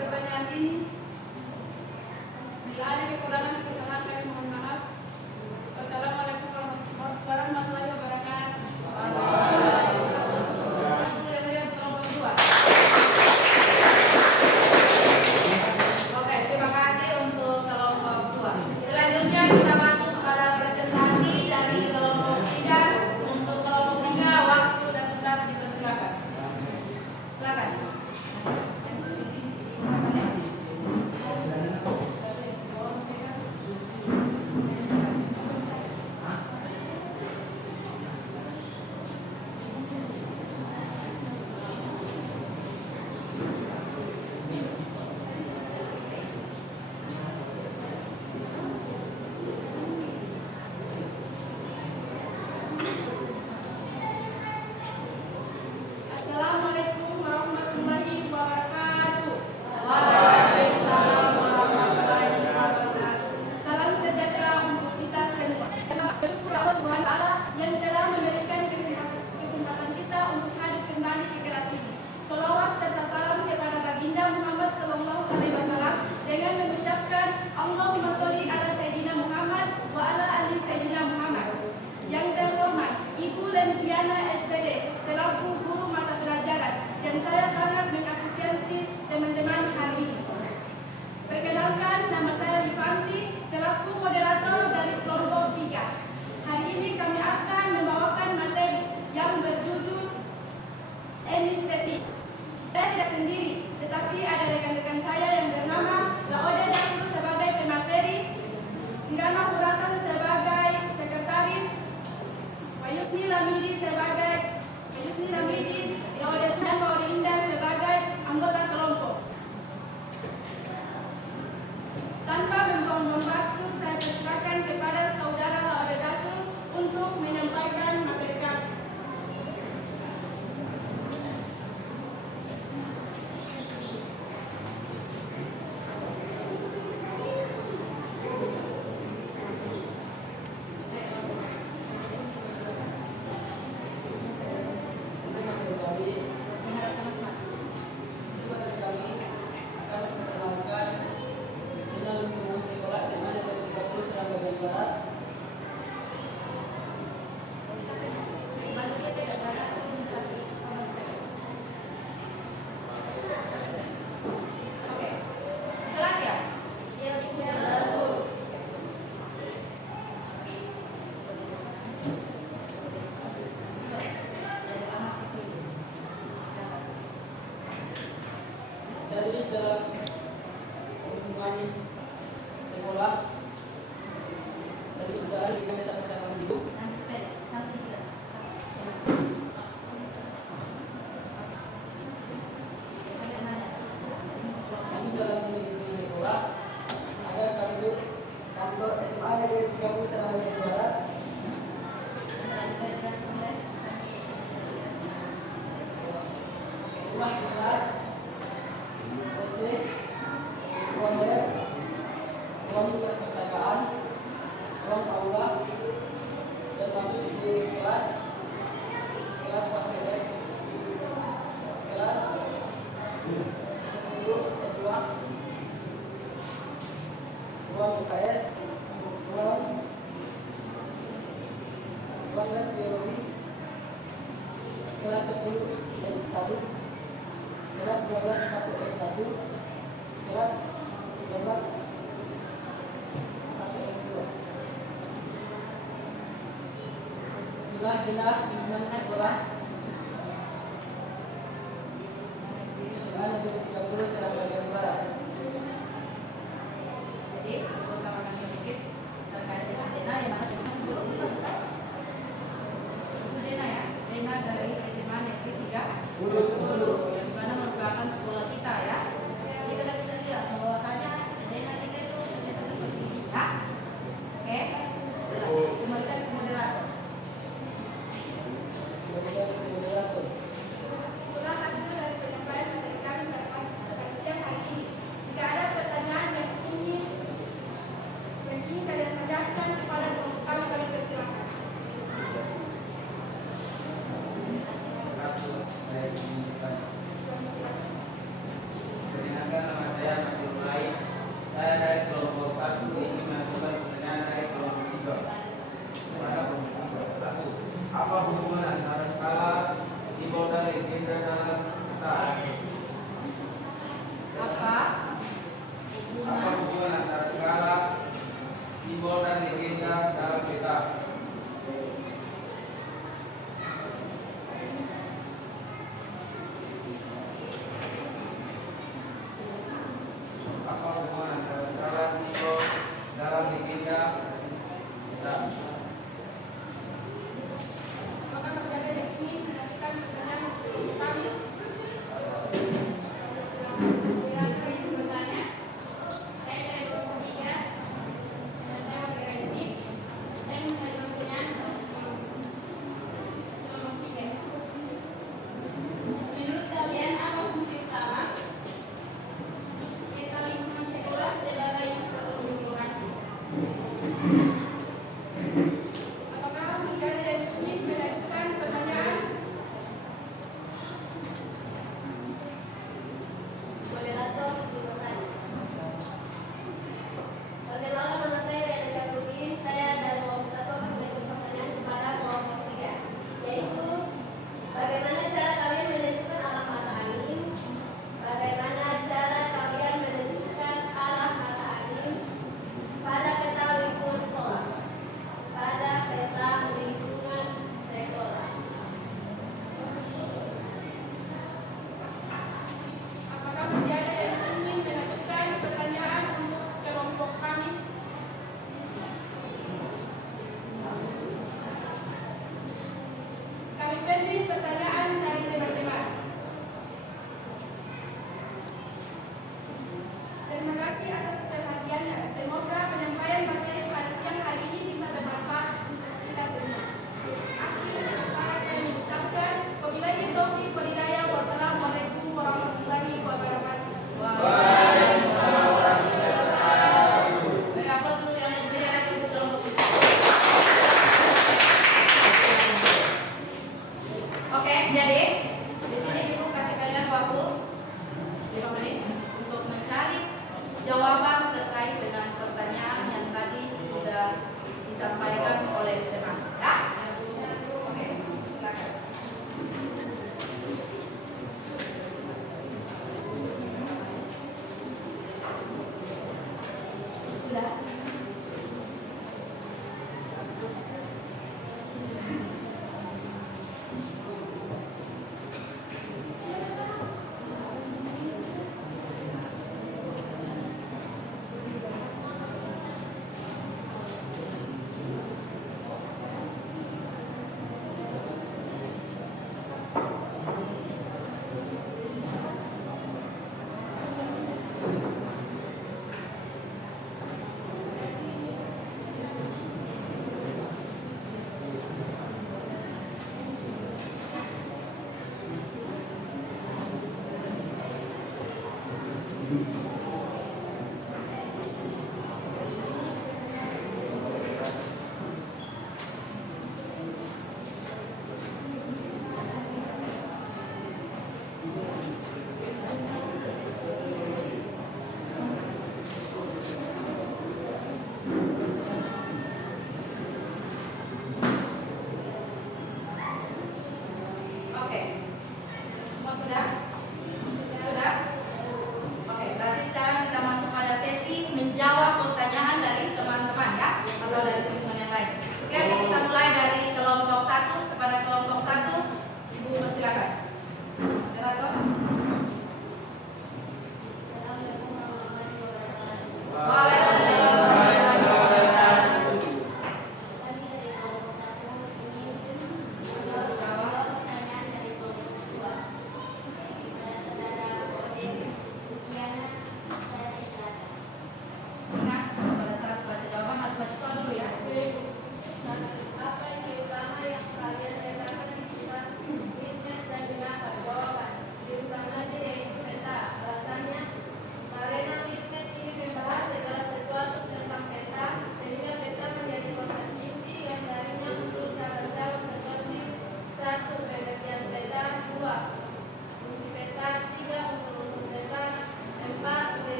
pertanyaan ini. Bila ada kekurangan atau kesalahan kami mohon maaf. Wassalamualaikum warahmatullahi wabarakatuh. Oke, terima kasih untuk kelompok 2. Selanjutnya kita masuk pada presentasi dari kelompok 3. Untuk kelompok 3 waktu dan tempat dipersilakan. Silakan. Assalamualaikum warahmatullahi wabarakatuh. Waalaikumsalam warahmatullahi wabarakatuh. Salam sejahtera untuk kita semua. Bersyukur Allah Subhanahu wa taala yang telah memberikan kesempatan kita untuk hadir kembali ke kelas ini. Salawat serta salam kepada baginda Muhammad sallallahu alaihi wasallam dengan mengucapkan Allahumma sholli ala sayyidina Muhammad wa ala ali sayyidina Muhammad. Yang terhormat Ibu Lendiana SPD selaku guru mata pelajaran dan saya sangat mengapresiasi teman-teman hari ini. Perkenalkan, nama saya Livanti selaku moderator dari kelompok 3. Hari ini kami akan membawakan materi yang berjudul emistetik. Saya tidak sendiri, tetapi ada rekan-rekan saya yang bernama Laode Datul sebagai pemateri, Sirana Hurasan sebagai sekretaris, Yusni Lamidi, Laode dan Laode Indah sebagai anggota kelompok. Tanpa membuang waktu, saya persilakan kepada saudara Laode Datul untuk menyampaikan materi kami. Kelas ya? Dari dalam hubungan sekolah dari jalan dengan sama-sama hidup masuk dalam lingkungan sekolah ada kantor SMA dari 30 Surabaya Barat, rumah kelas, WC, ruang lab, ruang perpustakaan, ruang aula, dan masuk di kelas pasien, kelas 10 kedua, ruang UKS, ruang lab biologi, kelas 10 1, kelas 12 masuk S1, kelas 13 masuk S2. Jumlah lingkungan sekolah sebanyak 30 Surabaya Barat. Jadi, untuk tambahkan sedikit terkait dengan Dena yang mana masih belum lulus. Itu Dena ya, Dena dari SMA Negeri 3 Hulu, yang dimana merupakan sekolah kita ya. Kita tidak bisa lihat bahwasannya Dena 3 itu ternyata seperti ini ya. Oke, kembalikan ke moderator. Moderator. Setelah hadir dari penyampaian materi kami pada siang dan legenda dalam peta. Apa hubungan antara skala simbol dalam legenda peta? Apakah masih ada yang ingin menanyakan pertanyaan kami? Bertanya, saya dari kelompok 3 dan saya warga Resti. Saya mempunyai pertanyaan kelompok 3. Menurut kalian apa fungsi utama peta lingkungan sekolah sebagai pelindung lokasi? Apakah masih ada yang ingin menanyakan pertanyaan? Moderator bertanya. Perkenalkan, nama saya Riana Syafruddin. Saya dari kelompok 1 akan memberikan pertanyaan kepada kelompok 3, yaitu bagaimana cara kalian menentukan arah mata angin? Bagaimana cara kalian menentukan arah mata angin pada peta lingkungan sekolah? Pada peta lingkungan sekolah. Apakah masih ada yang ingin menanyakan pertanyaan untuk kelompok kami? Kami beri pertanyaan dari teman-teman. Terima kasih atas perhatiannya. Semoga penyampaian materi pada siang hari ini bisa bermanfaat untuk kita semua. Akhir kata saya mengucapkan wabillahi taufiq wal hidayah. Wassalamualaikum warahmatullahi wabarakatuh. Beri aplaus dulu yang lain, beri lagi untuk kelompok kita. Oke, jadi di sini ibu kasih kalian waktu 5 menit untuk mencari jawaban terkait dengan pertanyaan yang tadi sudah disampaikan oleh teman. Ya? Oke, silakan. Sudah.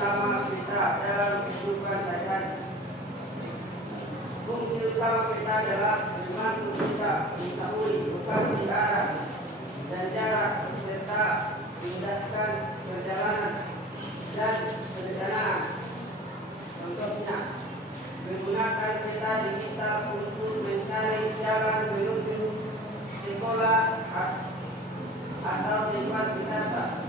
utama kita dalam kehidupan sehari-hari. Fungsi utama kita adalah membantu kita mengetahui lokasi arah dan jarak serta memudahkan perjalanan dan perencanaan. Contohnya, menggunakan peta digital untuk mencari jalan menuju sekolah atau tempat wisata.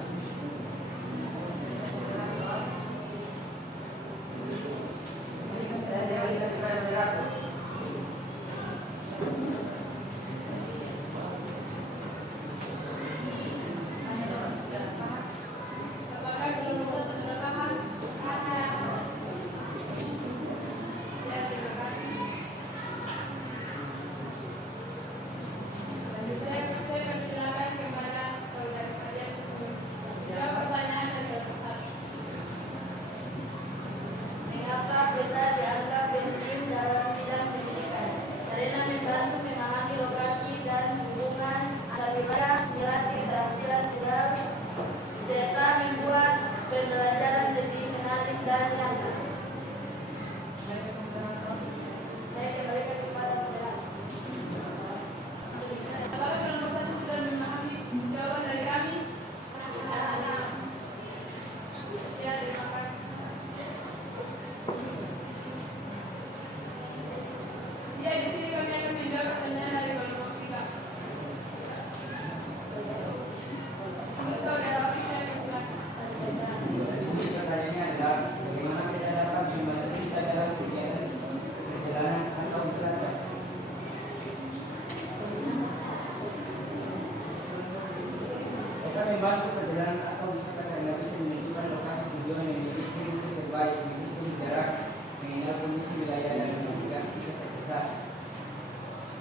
Membantu perjalanan atau wisata karena bisa menentukan lokasi tujuan yang memiliki terbaik, menghitung jarak, mengenal kondisi wilayah dan memastikan kita tersesat.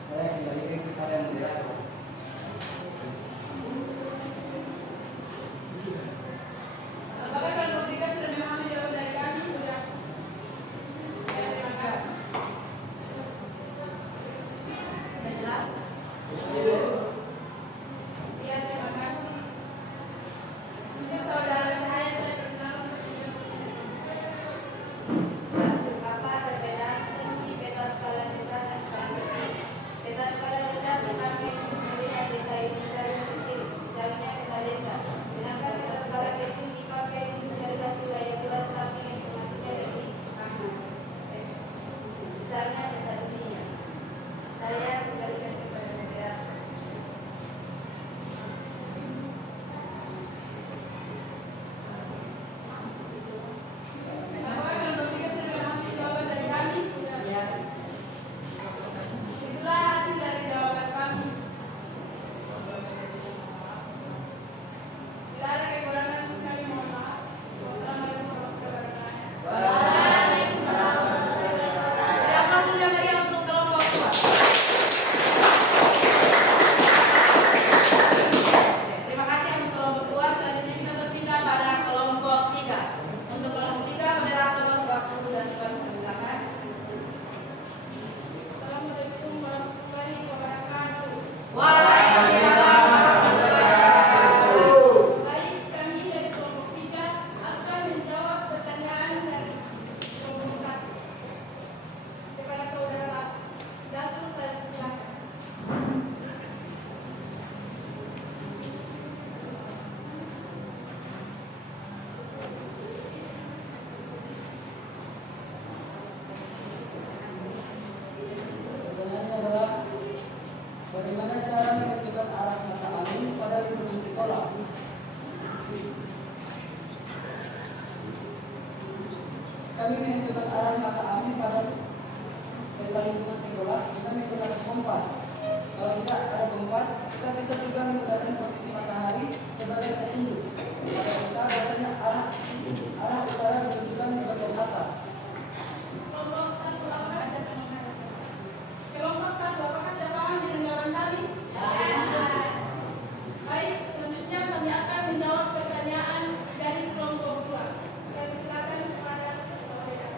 Saya kembalikan kepada moderator. Apakah kelompok 3 sudah memahami jawaban dari kami? Sudah. Ya, terima kasih. Sudah jelas? Ya, terima kasih. Untuk saudara saya persilakan untuk Satu, apa perbedaan fungsi peta skala besar dan skala kecil? Peta skala besar dipakai untuk melihat desa Indonesia yang kecil, misalnya peta desa. Sedangkan peta skala kecil dipakai untuk melihat wilayah luas tapi informasinya lebih aman. Misalnya peta dunia. Saya kembalikan kepada moderator. apakah kelompok 3 sudah memahami jawaban dari kami? Ya. Itulah hasil dari jawaban kami. Bila ada kekurangan, kami mohon maaf. Wassalamualaikum warahmatullahi wabarakatuh. Beri aplaus dulu yang meriah untuk kelompok 2. Terima kasih untuk kelompok 2. Selanjutnya kita berpindah pada kelompok 3. Untuk kelompok 3, moderator waktu dan tuan silakan. Assalamualaikum warahmatullahi wabarakatuh. Waalaikumsalam warahmatullahi wabarakatuh. Baik, kami dari kelompok 3 akan menjawab pertanyaan dari kelompok 1. Kepada saudara Datul, saya persilakan. Pertanyaannya adalah bagaimana cara menentukan arah mata angin pada lingkungan sekolah? Kami menentukan arah mata angin pada peta lingkungan sekolah. Kita menggunakan kompas. Kalau tidak ada kompas, kita bisa juga menggunakan posisi matahari sebagai petunjuk. Pada kita biasanya arah utara menunjukkan di bagian atas. Kelompok 1 apakah sudah paham? Kelompok 1 apakah sudah paham dengan jawaban kami? Baik, selanjutnya kami akan menjawab pertanyaan dari kelompok 2. Saya persilakan kepada saudara.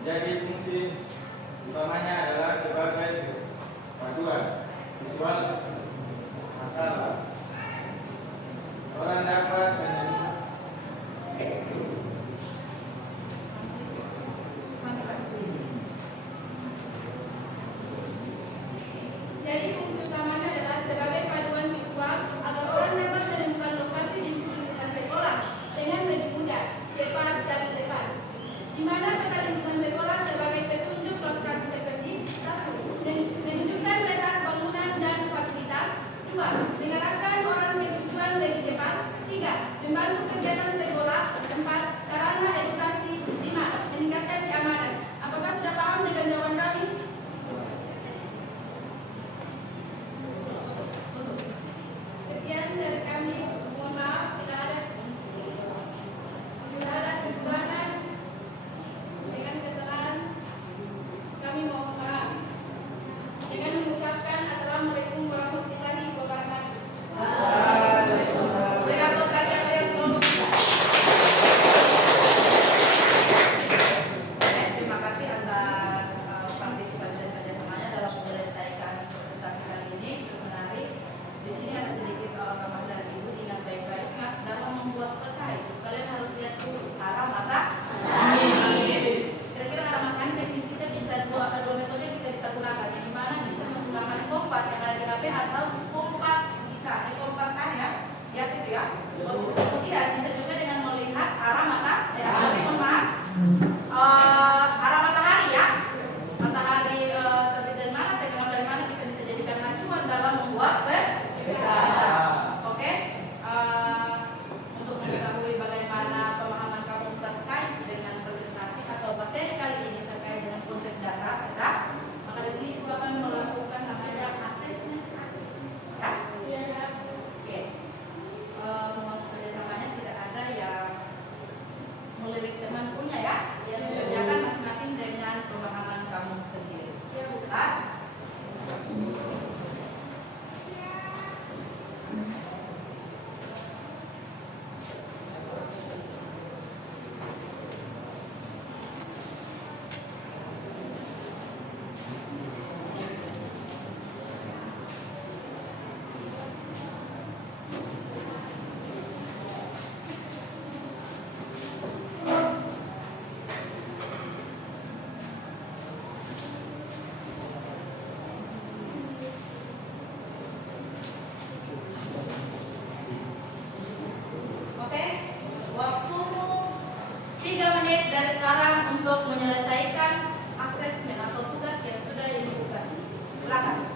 Jadi fungsi utamanya adalah sebagai panduan visual, maka orang dapat Jadi fungsi utamanya adalah sebagai panduan visual agar orang dapat menemukan lokasi di lingkungan sekolah dengan lebih mudah, cepat, dan tepat. Di mana peta lingkungan sekolah sebagai petunjuk lokasi seperti 1. Menunjukkan letak bangunan dan fasilitas. 2. Mengarahkan orang ke tujuan lebih cepat. 3. Membantu kegiatan sekolah. 4. Sarana edukasi. 5. Meningkatkan keamanan. Apakah sudah paham dengan jawaban kami? Sekian dari kami. Mohon maaf bila ada kekurangan dengan kesalahan. Kami mohon maaf. Dengan mengucapkan Assalamualaikum warahmatullahi wabarakatuh. Terima kasih atas partisipasi dan kerjasamanya dalam menyelesaikan presentasi kali ini. Menarik. Di sini ada sedikit tambahan dari Ibu, ingat baik-baik dalam membuat peta itu kalian harus lihat dulu arah mata. Kira-kira arah matanya teknis kita bisa dua metode kita bisa gunakan. Yang mana bisa menggunakan kompas yang ada di HP atau kompas kita, di kompas kan ya, ya situ ya. Kemudian bisa juga dengan melihat arah mata. Mohon maaf. Arah matahari ya, matahari terbit dari mana, tenggelam dari mana, kita bisa jadikan acuan dalam membuat peta. Oke. Untuk mengetahui bagaimana pemahaman kamu terkait dengan presentasi atau materi kali ini terkait dengan konsep dasar peta, maka di sini Ibu akan melakukan namanya asesmen. Ya. Oke. Mohon kerjasamanya tidak ada yang melirik teman punya ya. Kerjakan masing-masing dengan pemahaman kamu sendiri. Tas. Oke, waktumu 3 menit dari sekarang untuk menyelesaikan asesmen atau tugas yang sudah Ibu kasih. Silakan.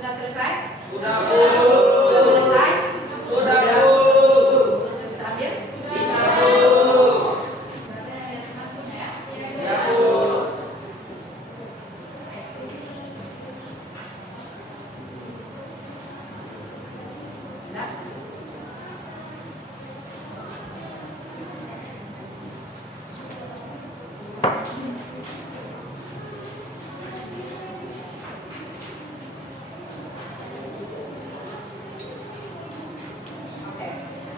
Sudah selesai? Sudah, Bu. Sudah selesai? Sudah, Bu. Sudah bisa ambil? Bisa, Bu. Berarti ada teman punya ya? Ya, Bu. Sudah? Oke,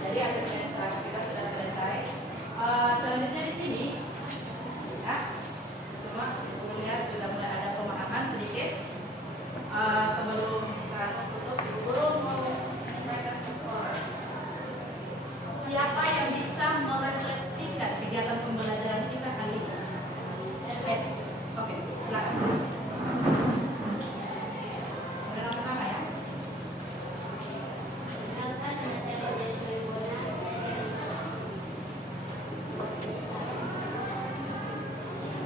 jadi asesmen terakhir kita sudah selesai. Selanjutnya di sini, ya, semua lihat sudah mulai ada pemahaman sedikit. Sebelum kita tutup, guru mau menyampaikan sekolah. Siapa yang bisa merefleksikan kegiatan pembelajaran kita kali ini? Oke, silakan. Yang pertama ya. Perkenalkan, nama saya Roja Sulimbona.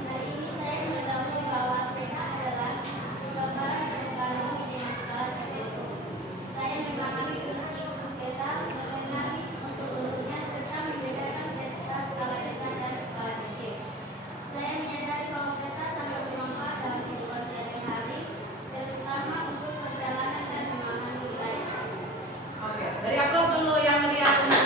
Hari ini saya mengetahui bahwa peta adalah gambaran permukaan bumi dengan skala tertentu. Saya memahami fungsi peta, mengenali unsur-unsurnya, serta membedakan peta skala besar dan skala kecil. Saya menyadari bahwa peta sangat bermanfaat dalam kehidupan sehari-hari, terutama untuk perjalanan dan memahami wilayah. Oke, beri aplaus dulu yang melihat untuk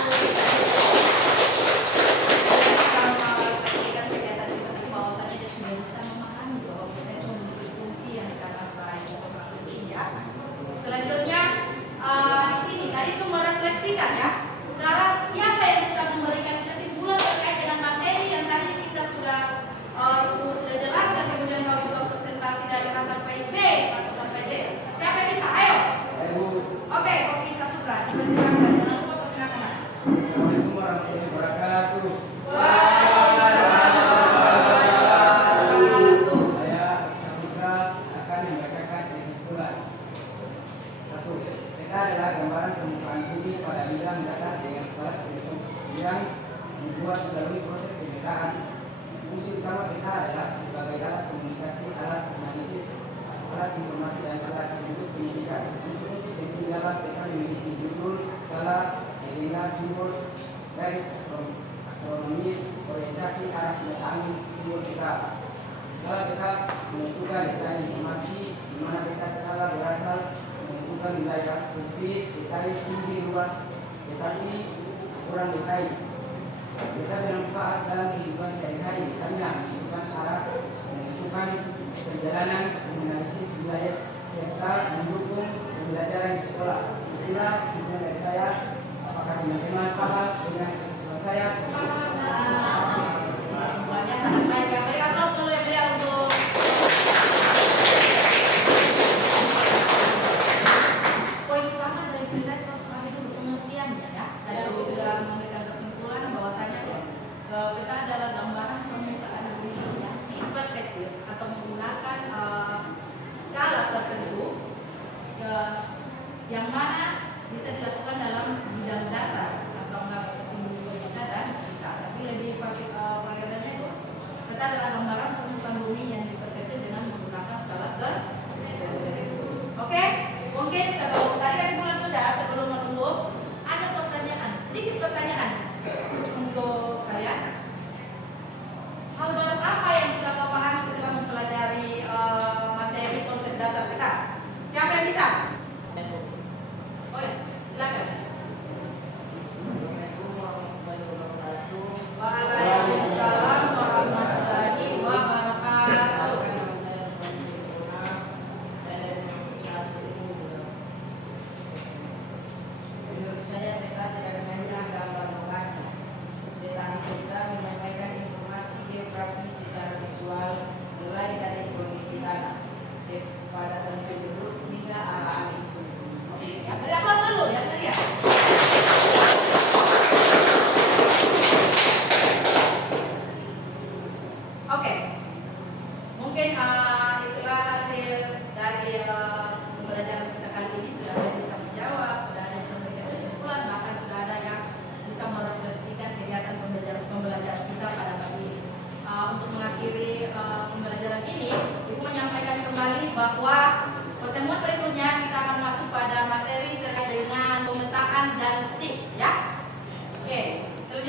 pastikan kegiatan kita ini bahwasanya dia sudah bisa memahami bahwa kita itu memiliki fungsi yang sangat baik untuk sangat penting ya. Selanjutnya di sini tadi itu merefleksikan ya. Sekarang siapa yang bisa memberikan kesimpulan terkait dengan materi yang tadi kita sudah Ibu sudah jelaskan, kemudian kalau juga presentasi dari A sampai B atau sampai Z. Siapa yang bisa? Ayo. Ibu. Oke, Kopi Saputra, dipersilakan. Jangan lupa perkenalkan. Assalamualaikum warahmatullahi wabarakatuh. Saya Saputra akan membacakan kesimpulan. 1. Peta adalah gambaran permukaan bumi pada bidang data dengan skala tertentu yang dibuat melalui proses pemetaan. Fungsi utama peta adalah sebagai alat komunikasi, alat analisis, alat informasi dan alat untuk pendidikan. Unsur-unsur penting dalam peta memiliki judul, skala, legenda, simbol, garis astronomis, orientasi, arah angin, simbol peta. Skala peta menentukan detail informasi di mana peta skala berasal, menentukan wilayah sempit, detail tinggi luas, tetapi kurang detail. Peta bermanfaat dalam kehidupan sehari-hari, misalnya menentukan arah, menentukan perjalanan, menganalisis wilayah, serta mendukung pembelajaran di sekolah. Itulah kesimpulan dari saya. Apakah teman-teman paham dengan kesimpulan saya? Semuanya sangat baik ya. Beri aplaus dulu ya beliau untuk poin utama dari kita itu terakhir dulu pengertiannya ya. Tadi Ibu sudah memberikan kesimpulan bahwasanya peta adalah gambaran permukaan bumi yang diperkecil atau menggunakan skala tertentu yang mana bisa dilakukan dalam bidang data atau enggak bisa dan kita. Tapi lebih pasti paragrafnya itu peta adalah gambaran permukaan bumi yang diperkecil dengan menggunakan skala tertentu. Oke, mungkin sebelum tadi kesimpulan sudah, sebelum menutup ada pertanyaan, sedikit pertanyaan untuk kalian. Hal baru apa yang sudah kau pahami setelah mempelajari materi konsep dasar peta? Siapa yang bisa?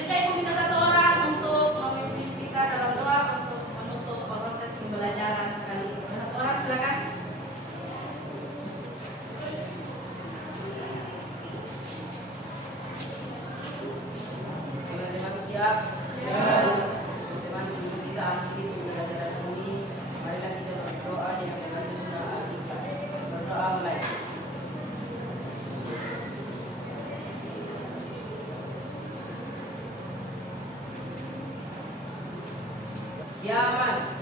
Selanjutnya Ibu minta satu orang untuk memimpin kita dalam doa untuk menutup proses pembelajaran kali ini. Satu orang silakan. Teman-teman siap? Teman-teman sebelum kita akhiri pembelajaran ini, marilah kita berdoa yang tadi sudah kita berdoa mulai. Ya Man,